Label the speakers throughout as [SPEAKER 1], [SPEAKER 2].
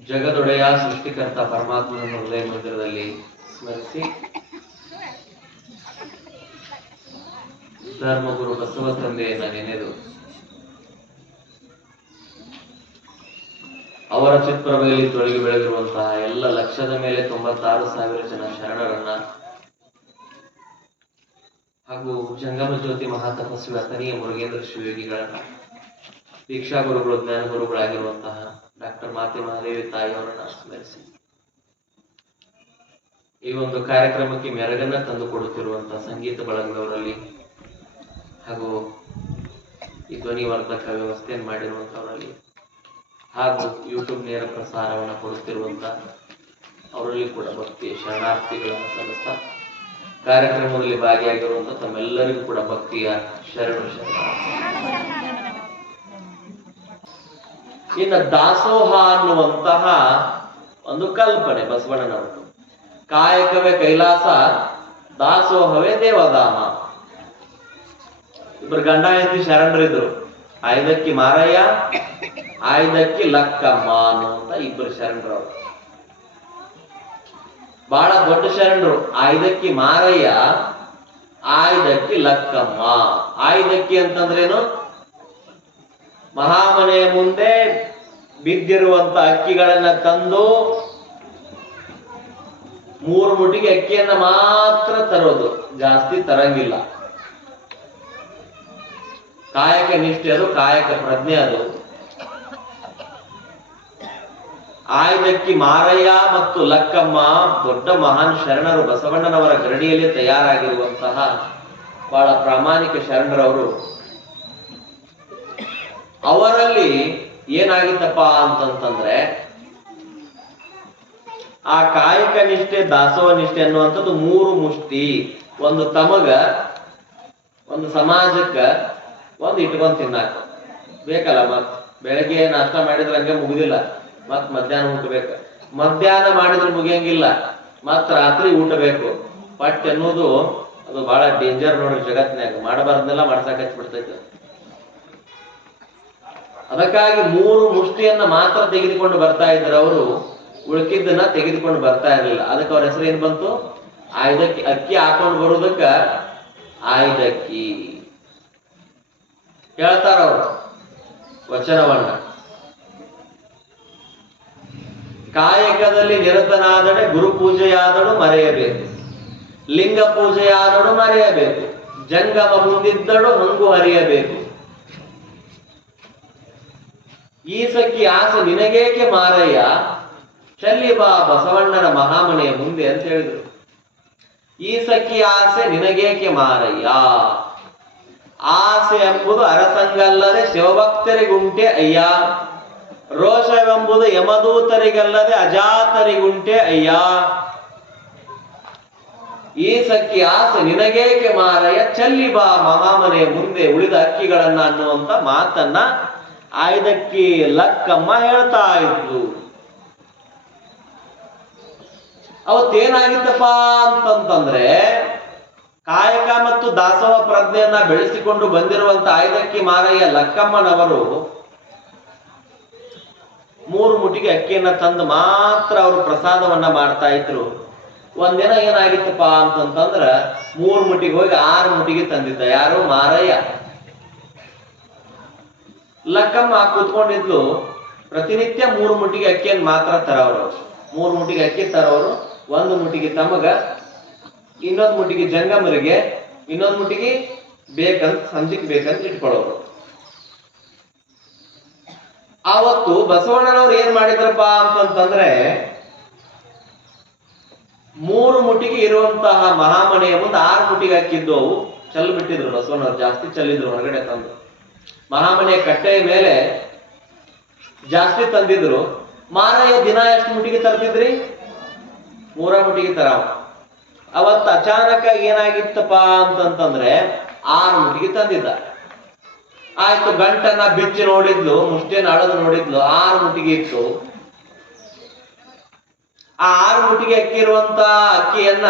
[SPEAKER 1] ಜಗದೊಡೆಯ ಸೃಷ್ಟಿಕರ್ತ ಪರಮಾತ್ಮನ ಹೃದಯ ಮಂದಿರದಲ್ಲಿ ಸ್ಮರಿಸಿ. ಧರ್ಮಗುರು ಬಸವ ತಂದೆಯನ್ನ ನೆನೆದು ಅವರ ಚಿತ್ರದಲ್ಲಿ ತೊಡಗಿ ಬೆಳೆದಿರುವಂತಹ ಎಲ್ಲ ಲಕ್ಷದ ಮೇಲೆ ತೊಂಬತ್ತಾರು ಸಾವಿರ ಜನ ಶರಣರನ್ನ ಹಾಗೂ ಜಂಗಮ ಜ್ಯೋತಿ ಮಹಾತಪಸ್ವಿ ಅತನಿಯ ಮುರುಗೇಂದ್ರ ಶಿವಯೋಗಿಗಳನ್ನ ದೀಕ್ಷಾ ಗುರುಗಳು ಜ್ಞಾನ ಗುರುಗಳಾಗಿರುವಂತಹ ಡಾಕ್ಟರ್ ಮಾತೆ ಮಹಾದೇವಿ ತಾಯಿಯವರನ್ನು ಸ್ಮರಿಸಿ ಈ ಒಂದು ಕಾರ್ಯಕ್ರಮಕ್ಕೆ ಮೆರಗನ್ನ ತಂದು ಕೊಡುತ್ತಿರುವಂತಹ ಸಂಗೀತ ಬಳಗದವರಲ್ಲಿ ಹಾಗೂ ಈ ಧ್ವನಿವರ್ಧಕ ವ್ಯವಸ್ಥೆಯನ್ನು ಮಾಡಿರುವಂತವರಲ್ಲಿ ಹಾಗೂ ಯೂಟ್ಯೂಬ್ ನೇರ ಪ್ರಸಾರವನ್ನು ಕೊಡುತ್ತಿರುವಂತ ಅವರಲ್ಲಿ ಕೂಡ ಭಕ್ತಿ ಶರಣಾರ್ಥಿಗಳನ್ನು ಸಲ್ಲಿಸ್ತಾ ಕಾರ್ಯಕ್ರಮದಲ್ಲಿ ಭಾಗಿಯಾಗಿರುವಂತ ತಮ್ಮೆಲ್ಲರಿಗೂ ಕೂಡ ಭಕ್ತಿಯ ಶರಣ ಶರಣ ಇನ್ನು ದಾಸೋಹ ಅನ್ನುವಂತಹ ಒಂದು ಕಲ್ಪನೆ ಬಸವಣ್ಣನವರು ಕಾಯಕವೇ ಕೈಲಾಸ, ದಾಸೋಹವೇ ದೇವಧಾಮ. ಇಬ್ರು ಗಂಡ ಹೆಂಡತಿ ಶರಣರಿದ್ರು. ಆಯ್ದಕ್ಕಿ ಮಾರಯ್ಯ ಆಯ್ದಕ್ಕಿ ಲಕ್ಕಮ್ಮ ಅನ್ನುವಂತ ಇಬ್ಬರು ಶರಣರು. ಅವರು ಬಹಳ ದೊಡ್ಡ ಶರಣರು. ಆಯ್ದಕ್ಕಿ ಮಾರಯ್ಯ ಆಯ್ದಕ್ಕಿ ಲಕ್ಕಮ್ಮ. ಆಯ್ದಕ್ಕಿ ಅಂತಂದ್ರೇನು? ಮಹಾಮನೆಯ ಮುಂದೆ ಬಿದ್ದಿರುವಂತ ಅಕ್ಕಿಗಳನ್ನ ತಂದು ಮೂರು ಮುಟ್ಟಿಗೆ ಅಕ್ಕಿಯನ್ನ ಮಾತ್ರ ತರೋದು. ಜಾಸ್ತಿ ತರಂಗಿಲ್ಲ. ಕಾಯಕ ನಿಷ್ಠೆ ಅದು, ಕಾಯಕ ಪ್ರಜ್ಞೆ ಅದು. ಆಯ್ದಕ್ಕಿ ಮಾರಯ್ಯ ಮತ್ತು ಲಕ್ಕಮ್ಮ ದೊಡ್ಡ ಮಹಾನ್ ಶರಣರು ಬಸವಣ್ಣನವರ ಗರಡಿಯಲ್ಲಿ ತಯಾರಾಗಿರುವಂತಹ ಬಹಳ ಪ್ರಾಮಾಣಿಕ ಶರಣರವರು ಅವರಲ್ಲಿ ಏನಾಗಿತ್ತಪ್ಪ ಅಂತಂತಂದ್ರೆ, ಆ ಕಾಯಕ ನಿಷ್ಠೆ, ದಾಸೋಹ ನಿಷ್ಠೆ ಅನ್ನುವಂಥದ್ದು ಮೂರು ಮುಷ್ಟಿ. ಒಂದು ತಮಗ, ಒಂದು ಸಮಾಜಕ್ಕ ಒಂದು ಇಟ್ಕೊಂಡ್ ತಿನ್ನಾಕ. ಬೇಕಲ್ಲ ಮತ್? ಬೆಳಗ್ಗೆ ನಾಷ್ಟ ಮಾಡಿದ್ರೆ ಹಂಗೆ ಮುಗುದಿಲ್ಲ. ಮತ್ ಮಧ್ಯಾಹ್ನ ಊಟ ಬೇಕು. ಮಧ್ಯಾಹ್ನ ಮಾಡಿದ್ರೆ ಮುಗಿಯಂಗಿಲ್ಲ. ಮತ್ ರಾತ್ರಿ ಊಟ ಬೇಕು. ಪಟ್ ಅನ್ನೋದು ಅದು ಬಹಳ ಡೇಂಜರ್ ನೋಡ್ರಿ ಜಗತ್ನ್ಯಾಗ ಮಾಡಬಾರ್ದನ್ನೆಲ್ಲ ಮಾಡ್ಸಕ್ ಹಚ್ಬಿಡ್ತೈತೆ ಅದಕ್ಕಾಗಿ ಮೂರು ಮುಷ್ಟಿಯನ್ನ ಮಾತ್ರ ತೆಗೆದುಕೊಂಡು ಬರ್ತಾ ಇದ್ರು ಅವರು. ಉಳ್ಕಿದ್ದನ್ನ ತೆಗೆದುಕೊಂಡು ಬರ್ತಾ ಇರಲಿಲ್ಲ. ಅದಕ್ಕೆ ಅವ್ರ ಹೆಸರು ಏನ್ ಬಂತು? ಆಯ್ದಕ್ಕಿ ಅಕ್ಕಿ ಹಾಕೊಂಡು ಬರೋದಕ್ಕ ಆಯ್ದಕ್ಕಿ ಹೇಳ್ತಾರ ಅವರು. ವಚನವನ್ನ. ಕಾಯಕದಲ್ಲಿ ನಿರತನಾದಡೆ ಗುರು ಪೂಜೆಯಾದಳು ಮರೆಯಬೇಕು. ಲಿಂಗ ಪೂಜೆಯಾದಳು ಮರೆಯಬೇಕು. ಜಂಗಮ ಮುಂದಿದ್ದಳು ಹಂಗು ಹರಿಯಬೇಕು. ಈ ಸಖಿ ಆಸೆ ನಿನಗೇಕೆ ಮಾರಯ್ಯ? ಚಲ್ಲಿ ಬಾ ಬಸವಣ್ಣನ ಮಹಾಮನೆಯ ಮುಂದೆ ಅಂತ ಹೇಳಿದ್ರು. ಈ ಸಖಿ ಆಸೆ ನಿನಗೇಕೆ ಮಾರಯ್ಯ? ಆಸೆ ಎಂಬುದು ಅರಸಂಗಲ್ಲದೆ ಶಿವಭಕ್ತರಿಗುಂಟೆ ಅಯ್ಯ. ರೋಷವೆಂಬುದು ಯಮದೂತರಿಗಲ್ಲದೆ ಅಜಾತರಿಗುಂಟೆ ಅಯ್ಯ. ಈ ಸಖಿ ಆಸೆ ನಿನಗೇಕೆ ಮಾರಯ್ಯ? ಚಲ್ಲಿ ಬಾ ಮಹಾಮನೆಯ ಮುಂದೆ ಉಳಿದ ಅಕ್ಕಿಗಳನ್ನ ಅನ್ನುವಂತ ಮಾತನ್ನ ಆಯ್ದಕ್ಕಿ ಲಕ್ಕಮ್ಮ ಹೇಳ್ತಾ ಇದ್ರು ಅವತ್ತೇನಾಗಿತ್ತಪ್ಪ ಅಂತಂತಂದ್ರೆ, ಕಾಯಕ ಮತ್ತು ದಾಸವ ಪ್ರಜ್ಞೆಯನ್ನ ಬೆಳೆಸಿಕೊಂಡು ಬಂದಿರುವಂತ ಆಯ್ದಕ್ಕಿ ಮಾರಯ್ಯ ಲಕ್ಕಮ್ಮನವರು ಮೂರು ಮುಟಿಗೆ ಅಕ್ಕಿಯನ್ನ ತಂದು ಮಾತ್ರ ಅವರು ಪ್ರಸಾದವನ್ನ ಮಾಡ್ತಾ ಇದ್ರು. ಒಂದಿನ ಏನಾಗಿತ್ತಪ್ಪ ಅಂತಂತಂದ್ರ, ಮೂರು ಮುಟಿಗೆ ಹೋಗಿ ಆರು ಮುಟಿಗೆ ತಂದಿದ್ದ ಯಾರು? ಮಾರಯ್ಯ. ಲಕ್ಕಮ್ಮ ಕೂತ್ಕೊಂಡಿದ್ಲು. ಪ್ರತಿನಿತ್ಯ ಮೂರು ಮುಟ್ಟಿಗೆ ಅಕ್ಕಿಯನ್ನು ಮಾತ್ರ ತರವರು ಮೂರು ಮುಟ್ಟಿಗೆ ಅಕ್ಕಿ ತರೋರು, ಒಂದು ಮುಟ್ಟಿಗೆ ತಮಗ, ಇನ್ನೊಂದು ಮುಟ್ಟಿಗೆ ಜಂಗಮರಿಗೆ ಇನ್ನೊಂದು ಮುಟ್ಟಿಗೆ ಬೇಕಂತ ಸಂಜೆಗೆ ಬೇಕಂತ ಇಟ್ಕೊಳ್ಳೋರು. ಆವತ್ತು ಬಸವಣ್ಣನವ್ರು ಏನ್ ಮಾಡಿದ್ರಪ್ಪ ಅಂತಂದ್ರೆ ಮೂರು ಮುಟ್ಟಿಗೆ ಇರುವಂತಹ ಮಹಾಮನೆಯ ಮುಂದೆ ಆರು ಮುಟ್ಟಿಗೆ ಹಾಕಿದ್ದು ಅವು. ಚೆಲ್ ಬಿಟ್ಟಿದ್ರು ಬಸವಣ್ಣವ್ರು, ಜಾಸ್ತಿ ಚೆಲ್ಲಿದ್ರು ಹೊರಗಡೆ ತಂದು. ಮಹಾಮನೆಯ ಕಟ್ಟೆಯ ಮೇಲೆ ಜಾಸ್ತಿ ತಂದಿದ್ರು. ಮಾರಯ್ಯ ದಿನ ಎಷ್ಟು ಮುಟ್ಟಿಗೆ ತರ್ತಿದ್ರಿ? ಮೂರ ಮುಟ್ಟಿಗೆ ತರಾವ. ಅವತ್ತು ಅಚಾನಕ ಏನಾಗಿತ್ತಪ್ಪ ಅಂತಂತಂದ್ರೆ ಆರು ಮುಟ್ಟಿಗೆ ತಂದಿದ್ದ. ಆಯ್ತು ಗಂಟನ್ನ ಬಿಚ್ಚಿ ನೋಡಿದ್ಲು, ಮುಷ್ಟಿಯನ್ನು ಅಳದು ನೋಡಿದ್ಲು, ಆರು ಮುಟ್ಟಿಗೆ ಇತ್ತು. ಆ ಆರು ಮುಟ್ಟಿಗೆ ಅಕ್ಕಿ ಇರುವಂತ ಅಕ್ಕಿಯನ್ನ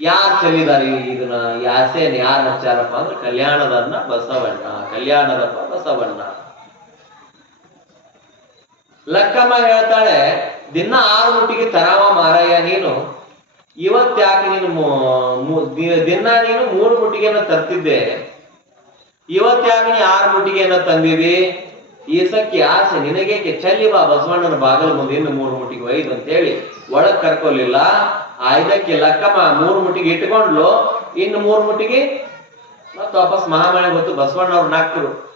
[SPEAKER 1] ಯಾರು ಚೆಲ್ಲಿದ್ದಾರೆ ಇದನ್ನ? ಯಾಸೇನ್ ಯಾರು ಹಚ್ಚಾರಪ್ಪ ಅಂದ್ರೆ ಕಲ್ಯಾಣದನ್ನ ಬಸವಣ್ಣ ಕಲ್ಯಾಣದಪ್ಪ ಬಸವಣ್ಣ. ಲಕ್ಕಮ್ಮ ಹೇಳ್ತಾಳೆ, ದಿನ ಆರು ಮುಟ್ಟಿಗೆ ತರಾವ ಮಾರಯ್ಯ ನೀನು. ಇವತ್ತ್ಯಾಕೆ ಯಾಕೆ ನೀನು ದಿನ ನೀನು ಮೂರು ಮುಟ್ಟಿಗೆನ ತರ್ತಿದ್ದೆ. ಇವತ್ ಯಾಕೆ ನೀ ಆರು ಮುಟ್ಟಿಗೆನ ತಂದಿದಿ? ಈ ಸಕ್ಕಿ ಆಸೆ ನಿನಗೇಕೆ? ಚಲ್ಲಿ ಬಾ ಬಸವಣ್ಣನ ಬಾಗಲ ಮುಂದೆ ಇನ್ನು ಮೂರು ಮುಟ್ಟಿಗೆ ಒಯ್ದು ಅಂತೇಳಿ ಒಳಗ್ ಕರ್ಕೊಲಿಲ್ಲ. ಆಯ್ದಕ್ಕೆ ಲಕ್ಕಮ್ಮ ಮೂರು ಮುಟ್ಟಿಗೆ ಇಟ್ಕೊಂಡ್ಲು. ಇನ್ನು ಮೂರು ಮುಟ್ಟಿಗೆ ಮತ್ತೆ ವಾಪಸ್ ಮಹಾಮನೆ ಗೊತ್ತು ಬಸವಣ್ಣವ್ರು ನಾಕ್ತರು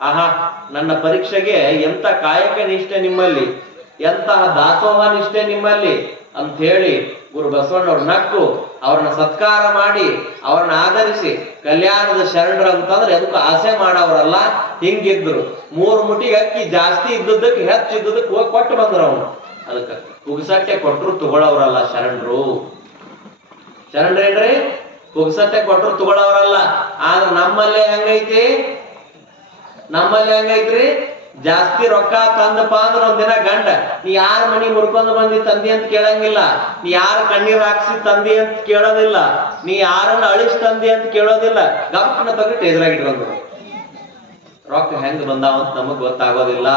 [SPEAKER 1] ಆಹಾ, ನನ್ನ ಪರೀಕ್ಷೆಗೆ ಎಂತ ಕಾಯಕ ನಿಷ್ಠೆ ನಿಮ್ಮಲ್ಲಿ? ಎಂತಹ ದಾಸೋಹ ನಿಷ್ಠೆ ನಿಮ್ಮಲ್ಲಿ? ಅಂತ ಹೇಳಿ ಗುರು ಬಸವಣ್ಣವ್ರು ನಕ್ಕು ಅವ್ರನ್ನ ಸತ್ಕಾರ ಮಾಡಿ, ಅವ್ರನ್ನ ಆಧರಿಸಿ ಕಲ್ಯಾಣದ ಶರಣರು ಅಂತಂದ್ರೆ ಅದಕ್ಕೂ ಆಸೆ ಮಾಡವ್ರಲ್ಲ, ಹಿಂಗಿದ್ರು. ಮೂರು ಮುಟ್ಟಿಗೆ ಅಕ್ಕಿ ಜಾಸ್ತಿ ಇದ್ದದಕ್ಕೆ ಹೆಚ್ಚು ಇದ್ದದಕ್ಕೆ ಹೋಗಿ ಕೊಟ್ಟು ಬಂದ್ರು ಅವನು. ಅದಕ್ಕೆ ಉಗ್ಸಟ್ಟೆ ಕೊಟ್ಟರು ತಗೊಳ್ಳೋರಲ್ಲ ಶರಣರು. ಶರಣರೇನ್ರಿ? ಕುಗ್ಸಟ್ಟೆ ಕೊಟ್ಟರು ತಗೊಳ್ಳೋರಲ್ಲ ಆದ್ರೆ ನಮ್ಮಲ್ಲಿ ಹೆಂಗೈತಿ? ನಮ್ಮಲ್ಲಿ ಹೆಂಗೈತ್ರಿ? ಜಾಸ್ತಿ ರೊಕ್ಕ ತಂದಪ್ಪ ಅಂದ್ರ ಒಂದಿನ ಗಂಡ, ನೀ ಯಾರ ಮನಿ ಮುರ್ಕೊಂಡ್ ಬಂದಿ ತಂದಿ ಅಂತ ಕೇಳಂಗಿಲ್ಲ. ನೀ ಯಾರ ಕಣ್ಣೀರ್ ಹಾಕ್ಸಿ ತಂದಿ ಅಂತ ಕೇಳೋದಿಲ್ಲ. ನೀ ಯಾರನ್ನ ಅಳಿಸ್ ತಂದಿ ಅಂತ ಕೇಳೋದಿಲ್ಲ. ಗಪ್ಪನ ತಗೊಂಡು ಟೇಜ್ರಾಗ ಇಟ್ಕೊಂಡ್ರು. ರೊಕ್ಕ ಹೆಂಗ್ ಬಂದಾವ ಅಂತ ನಮಗ್ ಗೊತ್ತಾಗೋದಿಲ್ಲ.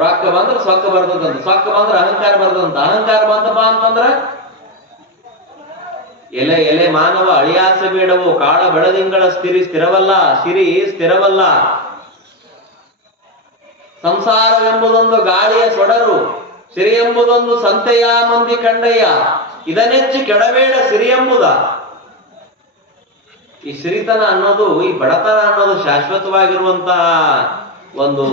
[SPEAKER 1] ರೊಕ್ಕ ಬಂದ್ರ ಸೊಕ್ಕ ಬರ್ತದಂತ ಸೊಕ್ಕ ಬಂದ್ರ ಅಹಂಕಾರ ಬರ್ತದಂತ, ಅಹಂಕಾರ ಬಂತಪ್ಪ ಅಂತಂದ್ರ ಎಲೆ ಎಲೆ ಮಾನವ ಅಳಿಯಾಸ ಬೇಡವು, ಕಾಳ ಬೆಳದಿಂಗಳ ಸ್ಥಿರಿ ಸ್ಥಿರವಲ್ಲ, ಸಿರಿ ಸ್ಥಿರವಲ್ಲ. ಸಂಸಾರವೆಂಬುದೊಂದು ಗಾಳಿಯ ಸೊಡರು, ಸಿರಿ ಎಂಬುದೊಂದು ಸಂತೆಯ ಮಂದಿ ಕಂಡಯ್ಯ ಇದನೆಚ್ಚಿ ಕೆಡಬೇಡ ಸಿರಿ ಎಂಬುದ. ಈ ಸಿರಿತನ ಅನ್ನೋದು, ಈ ಬಡತನ ಅನ್ನೋದು ಶಾಶ್ವತವಾಗಿರುವಂತಹ ಒಂದು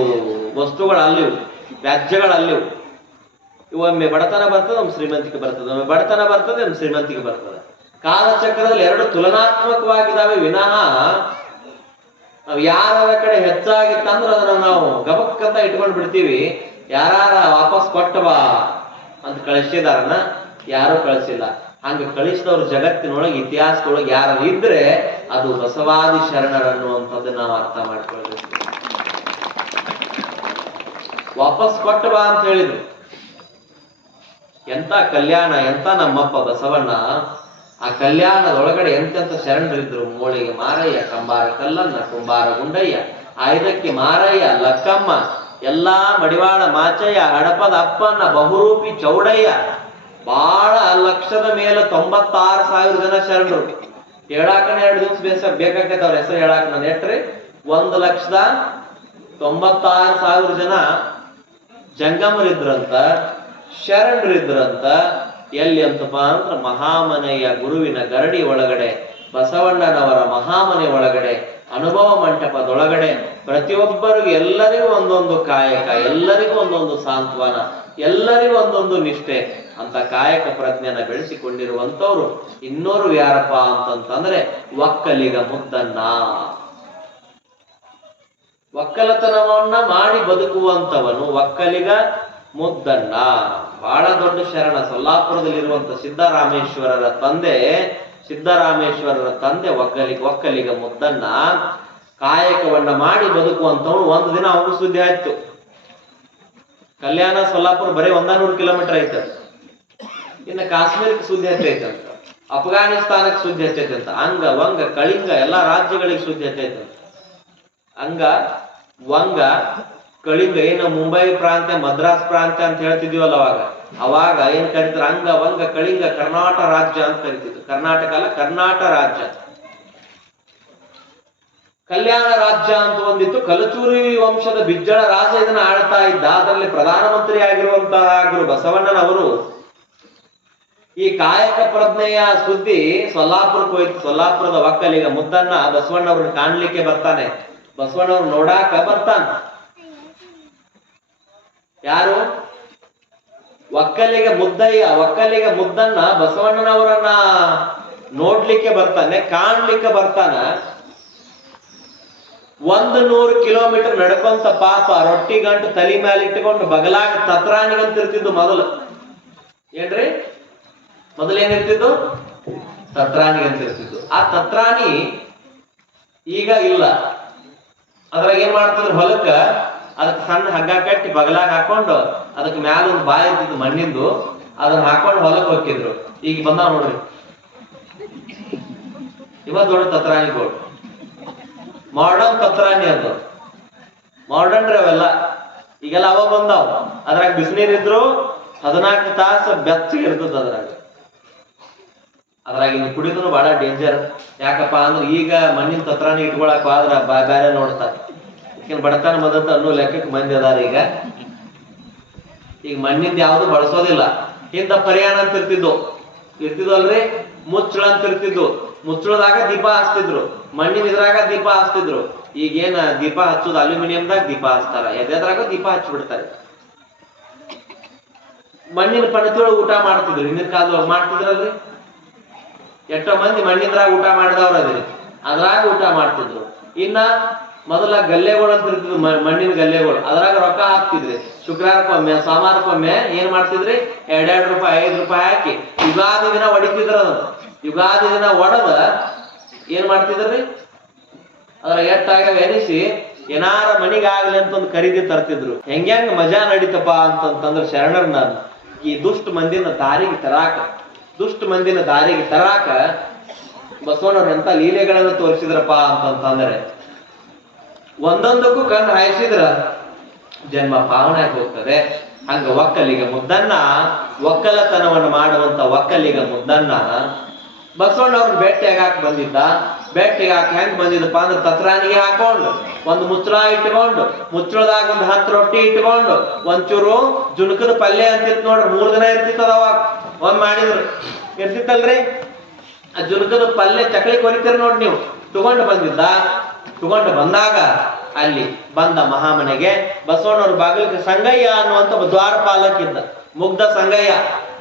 [SPEAKER 1] ವಸ್ತುಗಳಲ್ಲಿವು. ವ್ಯಾಜ್ಯಗಳಲ್ಲಿವು ಒಮ್ಮೆ ಬಡತನ ಬರ್ತದೆ, ಒಮ್ಮೆ ಶ್ರೀಮಂತಿಕೆ ಬರ್ತದೆ. ಒಮ್ಮೆ ಬಡತನ ಬರ್ತದೆ, ಒಮ್ಮೆ ಶ್ರೀಮಂತಿಕೆ ಬರ್ತದೆ. ಕಾಲಚಕ್ರದಲ್ಲಿ ಎರಡು ತುಲನಾತ್ಮಕವಾಗಿದ್ದಾವೆ ವಿನಃ. ನಾವು ಯಾರ ಕಡೆ ಹೆಚ್ಚಾಗಿ ತಂದ್ರೆ ಅದನ್ನ ನಾವು ಗಬಕ್ಕಂತ ಇಟ್ಕೊಂಡು ಬಿಡ್ತೀವಿ ಯಾರ ವಾಪಸ್ ಕೊಟ್ಟವಾ ಅಂತ ಕಳಿಸಿದಾರನ ಯಾರು ಕಳಿಸಿಲ್ಲ. ಹಂಗೆ ಕಳಿಸಿದವ್ರ ಜಗತ್ತಿನೊಳಗೆ, ಇತಿಹಾಸದೊಳಗೆ ಯಾರು ಇದ್ರೆ ಅದು ಬಸವಾದಿ ಶರಣರನ್ನುವಂಥದ್ದು ನಾವು ಅರ್ಥ ಮಾಡ್ಕೊಳ್ಬೇಕು. ವಾಪಸ್ ಕೊಟ್ಟ ಬಾ ಅಂತ ಹೇಳಿದ್ರು. ಎಂತ ಕಲ್ಯಾಣ, ಎಂತ ನಮ್ಮಪ್ಪ ಬಸವಣ್ಣ? ಆ ಕಲ್ಯಾಣದೊಳಗಡೆ ಎಂತೆಂತ ಶರಣರಿದ್ರು? ಮೋಳಿಗೆ ಮಾರಯ್ಯ, ಕಂಬಾರ ಕಲ್ಲನ್ನ, ಕುಂಬಾರ ಗುಂಡಯ್ಯ, ಆಯುಧಕ್ಕೆ ಮಾರಯ್ಯ, ಲಕ್ಕಮ್ಮ, ಎಲ್ಲಾ ಮಡಿವಾಳ ಮಾಚಯ್ಯ, ಹಡಪದ ಅಪ್ಪನ ಬಹುರೂಪಿ ಚೌಡಯ್ಯ. ಬಹಳ ಲಕ್ಷದ ಮೇಲೆ ತೊಂಬತ್ತಾರು ಸಾವಿರ ಜನ ಶರಣರು. ಹೇಳಾಕನ ಎರಡು ದಿವಸ ಬೇಸ ಬೇಕಾಗತ್ತವ್ರ ಹೆಸರು ಹೇಳಾಕ ನಾನು ಎಟ್ರಿ ಒಂದು ಲಕ್ಷದ ತೊಂಬತ್ತಾರು ಸಾವಿರ ಜನ ಜಂಗಮರಿದ್ರಂತ, ಶರಣರಿದ್ರಂತ, ಎಲ್ಲಿ ಅಂತಪ್ಪ ಅಂದ್ರೆ ಮಹಾಮನೆಯ ಗುರುವಿನ ಗರಡಿ ಒಳಗಡೆ, ಬಸವಣ್ಣನವರ ಮಹಾಮನೆ ಒಳಗಡೆ, ಅನುಭವ ಮಂಟಪದೊಳಗಡೆ ಪ್ರತಿಯೊಬ್ಬರಿಗೂ ಎಲ್ಲರಿಗೂ ಒಂದೊಂದು ಕಾಯಕ, ಎಲ್ಲರಿಗೂ ಒಂದೊಂದು ಸಾಂತ್ವನ, ಎಲ್ಲರಿಗೂ ಒಂದೊಂದು ನಿಷ್ಠೆ ಅಂತ ಕಾಯಕ ಪ್ರಜ್ಞೆನ ಬೆಳೆಸಿಕೊಂಡಿರುವಂತವ್ರು ಇನ್ನೋರು ಯಾರಪ್ಪ ಅಂತಂತಂದ್ರೆ, ಒಕ್ಕಲಿಗ ಮುದ್ದನ್ನ ಒಕ್ಕಲತನವನ್ನ ಮಾಡಿ ಬದುಕುವಂತವನು ಒಕ್ಕಲಿಗ ಮುದ್ದಣ್ಣ. ಬಹಳ ದೊಡ್ಡ ಶರಣ. ಸೊಲ್ಲಾಪುರದಲ್ಲಿರುವಂತ ಸಿದ್ದರಾಮೇಶ್ವರರ ತಂದೆ ಸಿದ್ದರಾಮೇಶ್ವರರ ತಂದೆ ಒಕ್ಕಲಿಗ ಒಕ್ಕಲಿಗ ಮುದ್ದಣ್ಣ. ಕಾಯಕವನ್ನ ಮಾಡಿ ಬದುಕುವಂತವನು ಒಂದು ದಿನ ಅವನು ಸುದ್ದಿ ಆಯ್ತು. ಕಲ್ಯಾಣ ಸೊಲ್ಲಾಪುರ ಬರೀ ಒಂದಾನೂರು ಕಿಲೋಮೀಟರ್ ಐತೆ ಇನ್ನು ಕಾಶ್ಮೀರಕ್ಕೆ ಸುದ್ದಿ ಹತ್ತೈತಂತ ಅಫ್ಘಾನಿಸ್ತಾನಕ್ಕೆ ಸುದ್ದಿ ಅಂತ. ಅಂಗ, ವಂಗ, ಕಳಿಂಗ, ಎಲ್ಲಾ ರಾಜ್ಯಗಳಿಗೆ ಸುದ್ದಿ ಹತ್ತೈತಂತ ಅಂಗ ವಂಗ ಕಳಿಂಗ, ಏನ ಮುಂಬೈ ಪ್ರಾಂತ್ಯ, ಮದ್ರಾಸ್ ಪ್ರಾಂತ್ಯ ಅಂತ ಹೇಳ್ತಿದೀವಲ್ಲ ಅವಾಗ? ಅವಾಗ ಏನ್ ಕರಿತಾರ? ಅಂಗ ವಂಗ ಕಳಿಂಗ ಕರ್ನಾಟಕ ರಾಜ್ಯ ಅಂತ ಕರಿತಿದ್ರು. ಕರ್ನಾಟಕ ಅಲ್ಲ ಕರ್ನಾಟಕ ರಾಜ್ಯ. ಕಲ್ಯಾಣ ರಾಜ್ಯ ಅಂತ ಒಂದಿತ್ತು. ಕಲಚೂರಿ ವಂಶದ ಬಿಜ್ಜಳ ರಾಜ ಇದನ್ನ ಆಳ್ತಾ ಇದ್ದ. ಅದರಲ್ಲಿ ಪ್ರಧಾನಮಂತ್ರಿ ಆಗಿರುವಂತಹ ಗುರು ಬಸವಣ್ಣನವರು ಈ ಕಾಯಕ ಪ್ರಜ್ಞೆಯ ಸುದ್ದಿ ಸೊಲ್ಲಾಪುರಕ್ಕೆ ಹೋಯ್ತು. ಸೊಲ್ಲಾಪುರದ ಒಕ್ಕಲಿಗ ಮುದ್ದಣ್ಣ ಬಸವಣ್ಣವ್ರನ್ನ ಕಾಣ್ಲಿಕ್ಕೆ ಬರ್ತಾನೆ. ಬಸವಣ್ಣವ್ರು ನೋಡಾಕ ಬರ್ತಾನ. ಯಾರು? ಒಕ್ಕಲಿಗೆ ಮುದ್ದಯ್ಯ, ಒಕ್ಕಲಿಗೆ ಮುದ್ದನ್ನ ಬಸವಣ್ಣನವರನ್ನ ನೋಡ್ಲಿಕ್ಕೆ ಬರ್ತಾನೆ, ಕಾಣ್ಲಿಕ್ಕೆ ಬರ್ತಾನ. ಒಂದು ನೂರು ಕಿಲೋಮೀಟರ್ ನಡ್ಕೊಂತ ಪಾಪ ರೊಟ್ಟಿ ಗಂಟು ತಲೆ ಮೇಲೆ ಇಟ್ಟುಕೊಂಡು ಬಗಲಾಗ ತತ್ರಾಣಿಗಂತ ಇರ್ತಿದ್ದು ಮೊದಲು. ಏನ್ರಿ? ಮೊದಲು ಏನಿರ್ತಿದ್ದು ತತ್ರಾನಿ ಅಂತ ಇರ್ತಿದ್ದು ಆ ತತ್ರಾಣಿ ಈಗ ಇಲ್ಲ. ಅದ್ರಾಗ ಏನ್ ಮಾಡ್ತದ ಹೊಲಕ್ಕ ಅದಕ್ಕೆ ಸಣ್ಣ ಹಗ್ಗ ಕಟ್ಟಿ ಬಗಲಾಗ ಹಾಕೊಂಡು ಅದಕ್ಕೆ ಮ್ಯಾಲ ಒಂದು ಬಾಯಿ ಇದ್ದಿದ್ದು ಮಣ್ಣಿಂದು, ಅದನ್ನ ಹಾಕೊಂಡು ಹೊಲಕ್ಕೆ ಹೋಗಿದ್ರು ಈಗ ಬಂದಾವ ನೋಡ್ರಿ. ಇವ ದೊಡ್ಡ ತತ್ರಾಣಿಗಳು ಮಾಡರ್ನ್ ತತ್ರಾಣಿ ಅದು. ಮಾಡರ್ನ್ ರೀ ಅವೆಲ್ಲ. ಈಗೆಲ್ಲ ಅವ ಬಂದಾವ. ಅದ್ರಾಗ ಬಿಸಿನೀರಿದ್ರು ಹದಿನಾಲ್ಕು ತಾಸು ಬೆಚ್ಚಗೆ ಇರ್ತದ ಅದ್ರಾಗ. ಅದ್ರಾಗ ಇನ್ನು ಕುಡಿದ್ರು ಬಹಳ ಡೇಂಜರ್ ಯಾಕಪ್ಪ ಅಂದ್ರೆ ಈಗ ಮಣ್ಣಿನ ತತ್ರಾಣಿ ಇಟ್ಕೊಳಕ್ ಆದ್ರ ಬೇರೆ ನೋಡ್ತಾರೆ. ಈಗಿನ ಬಡತನ ಬಂದಂತ ಅನ್ನೋ ಲೆಕ್ಕಕ್ಕೆ ಮಂದಿ ಅದಾರ ಈಗ. ಈಗ ಮಣ್ಣಿಂದ ಯಾವುದು ಬಳಸೋದಿಲ್ಲ. ಇಂಥ ಪರಿಯಾಣ ಅಂತ ಇರ್ತಿದ್ದು ಇರ್ತಿದ್ವಲ್ರಿ? ಮುಚ್ಚಳ ಅಂತ ಇರ್ತಿದ್ದು ಮುಚ್ಚಳದಾಗ ದೀಪ ಹಚ್ತಿದ್ರು ಮಣ್ಣಿನ ಇದ್ರಾಗ ದೀಪ ಹಚ್ತಿದ್ರು ಈಗೇನ ದೀಪ ಹಚ್ಚೋದು ಅಲ್ಯೂಮಿನಿಯಂದಾಗ ದೀಪ ಹಚ್ತಾರ ಎದ್ರಾಗ ದೀಪ ಹಚ್ಚಿಬಿಡ್ತಾರೆ. ಮಣ್ಣಿನ ಪಣತಿಯೊಳಗೆ ಊಟ ಮಾಡ್ತಿದ್ರು. ಹಿಂದಿನ ಕಾಲದೊಳಗೆ ಮಾಡ್ತಿದ್ರಲ್ರಿ? ಎಷ್ಟೋ ಮಂದಿ ಮಣ್ಣಿದ್ರಾಗ ಊಟ ಮಾಡಿದವ್ರ ಅದ್ರಿ. ಅದ್ರಾಗ ಊಟ ಮಾಡ್ತಿದ್ರು. ಇನ್ನ ಮೊದಲ ಗಲ್ಲೆಗಳು ಅಂತ ಇರ್ತಿದ್ವು ಮಣ್ಣಿನ ಗಲ್ಲೆಗಳು. ಅದ್ರಾಗ ರೊಕ್ಕ ಹಾಕ್ತಿದ್ರಿ. ಶುಕ್ರವಾರಕ್ಕೊಮ್ಮೆ ಸೋಮವಾರಕ್ಕೊಮ್ಮೆ ಏನ್ ಮಾಡ್ತಿದ್ರಿ? ಎರಡೆರಡು ರೂಪಾಯಿ, ಐದು ರೂಪಾಯಿ ಹಾಕಿ. ಯುಗಾದಿ ದಿನ ಹೊಡಿತಿದ್ರ ಅದನ್ನ ಯುಗಾದಿ ದಿನ ಒಡದ ಏನ್ ಮಾಡ್ತಿದ್ರಿ? ಅದ್ರ ಎಟ್ಟಾಗ ಎನಿಸಿ ಏನಾರ ಮನಿಗಾಗ್ಲಿ ಅಂತ ಒಂದು ಖರೀದಿ ತರ್ತಿದ್ರು. ಹೆಂಗ್ಯಾಂಗ ಮಜಾ ನಡೀತಪ್ಪ ಅಂತಂತಂದ್ರ ಶರಣರ್ ನಾನು. ಈ ದುಷ್ಟ ಮಂದಿನ ದಾರಿಗೆ ತರಾಕ. ದುಷ್ಟ ಮಂದಿನ ದಾರಿಗೆ ತರಾಕ ಬಸವಣ್ಣವ್ರ ಎಂತ ಲೀಲೆಗಳನ್ನ ತೋರಿಸಿದ್ರಪ್ಪ ಅಂತಂತಂದ್ರೆ ಒಂದೊಂದಕ್ಕೂ ಕಣ್ಣು ಹಾಯಿಸಿದ್ರ ಜನ್ಮ ಪಾವನೆ ಹೋಗ್ತದೆ ಹಂಗ ಒಕ್ಕಲಿಗ ಮುದ್ದನ್ನ, ಒಕ್ಕಲತನವನ್ನು ಮಾಡುವಂತ ಒಕ್ಕಲಿಗ ಮುದ್ದನ್ನ ಬಸವಣ್ಣವ್ರನ್ನ ಹಾಕಿ ಬಂದಿದ್ದ. ಭೇಟಿಯಾಗ ಹೆಂಗ್ ಬಂದಿದ್ದಪ್ಪ ಅಂದ್ರೆ ತತ್ರಾನಿಗೆ ಹಾಕೊಂಡು, ಒಂದು ಮುಚ್ಚಳ ಇಟ್ಕೊಂಡು, ಮುಚ್ಚಳದಾಗ ಒಂದು ಹತ್ತು ರೊಟ್ಟಿ ಇಟ್ಕೊಂಡು, ಒಂಚೂರು ಜುಣಕದ ಪಲ್ಯ ಅಂತಿತ್ತು ನೋಡ್ರಿ, ಮೂರ್ ದಿನ ಇರ್ತಿತ್ತದ ಅವಾಗ. ಒಂದ್ ಮಾಡಿದ್ರು. ಇರ್ತಿತ್ತಲ್ರಿ? ಆ ಜುಣಕದ ಪಲ್ಯ ಚಕಳಿ ಕೊರಿತೀರಿ ನೋಡಿ ನೀವು. ತಗೊಂಡು ಬಂದಿದ್ದ. ತಗೊಂಡು ಬಂದಾಗ ಅಲ್ಲಿ ಬಂದ ಮಹಾಮನೆಗೆ ಬಸವಣ್ಣವ್ರ ಬಾಗಿಲಿಗೆ ಸಂಗಯ್ಯ ಅನ್ನುವಂತ ದ್ವಾರಪಾಲಕ ಇದ್ದ ಮುಗ್ಧ ಸಂಗಯ್ಯ.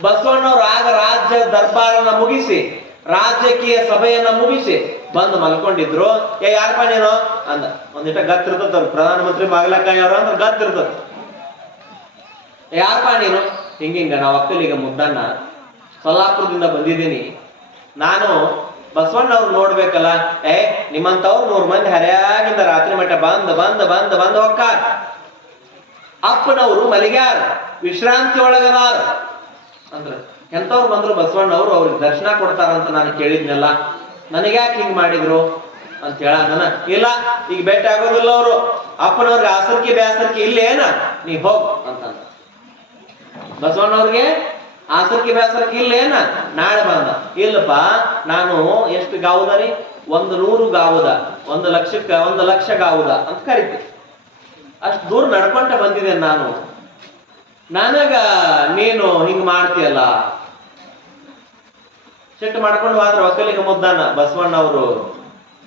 [SPEAKER 1] ಬಸವಣ್ಣವ್ರು ಆಗ ರಾಜ್ಯ ದರ್ಬಾರನ್ನ ಮುಗಿಸಿ, ರಾಜಕೀಯ ಸಭೆಯನ್ನ ಮುಗಿಸಿ ಬಂದು ಮಲ್ಕೊಂಡಿದ್ರು. ಏ, ಯಾರಪ್ಪ ನೀನು? ಅಂದ. ಒಂದಿಟ ಗತ್ತಿರ್ತದ ಪ್ರಧಾನಮಂತ್ರಿ ಬಾಗಲಕಾಯಿ ಅವ್ರ ಅಂದ್ರೆ ಗತ್ತಿರ್ತದ ಯಾರಪ್ಪ ನೀನು? ಹಿಂಗಿಂಗ ನಾವು ಅಕ್ಕಲಿಗ ಮುದ್ದಣ್ಣ. ಸೊಲ್ಲಾಪುರದಿಂದ ಬಂದಿದ್ದೀನಿ. ನಾನು ಬಸವಣ್ಣವ್ರು ನೋಡ್ಬೇಕಲ್ಲ, ಏ ನಿಮ್ಮಂತವ್ರು ನೂರ್ ಮಂದಿ ಹರಿಯಾಗಿಂದ ರಾತ್ರಿ ಮಟ್ಟ ಬಂದ್ ಬಂದ್ ಬಂದ್ ಬಂದ್ ಹೊಕ್ಕಾರ ಅಪ್ಪನವರು ಮಲಿಗ್ಯಾರ, ವಿಶ್ರಾಂತಿ ಒಳಗದಾರ. ಅಂದ್ರ ಎಂತವ್ರು ಬಂದ್ರು ಬಸವಣ್ಣವ್ರು ಅವ್ರಿಗೆ ದರ್ಶನ ಕೊಡ್ತಾರಂತ ನಾನು ಕೇಳಿದ್ನಲ್ಲ, ನನಗ್ಯಾಕೆ ಹಿಂಗ್ ಮಾಡಿದ್ರು ಅಂತ ಹೇಳದನ ಇಲ್ಲ, ಈಗ ಭೇಟಿ ಆಗೋದಿಲ್ಲ ಅವರು. ಅಪ್ಪನವ್ರಿಗೆ ಆಸರ್ಕಿ ಬ್ಯಾಸರ್ಕಿ ಇಲ್ಲೇನ ನೀ ಹೋಗ್ ಅಂತಂದ. ಬಸವಣ್ಣವ್ರಿಗೆ ಆಸರ್ಕಿ ಬ್ಯಾಸರ್ಕಿ ಇಲ್ಲೇನ ನಾಳೆ ಬಂದ. ಇಲ್ಲಪ್ಪ, ನಾನು ಎಷ್ಟು ಗಾವುದ ರೀ? ಒಂದು ನೂರು ಗಾವುದ, ಒಂದು ಲಕ್ಷಕ್ಕ, ಒಂದು ಲಕ್ಷ ಗಾವುದ ಅಂತ ಕರಿತೆ ಅಷ್ಟು ದೂರ ನಡ್ಕೊಂಡ ಬಂದಿದೆ ನಾನು. ನನಗ ನೀನು ಹಿಂಗ್ ಮಾಡ್ತೀಯಲ್ಲ. ಸಿಟ್ಟು ಮಾಡ್ಕೊಂಡು ಹೋದ್ರ ಒಕ್ಕಲಿಗ ಮುದ್ದಾನ ಬಸವಣ್ಣ ಅವರು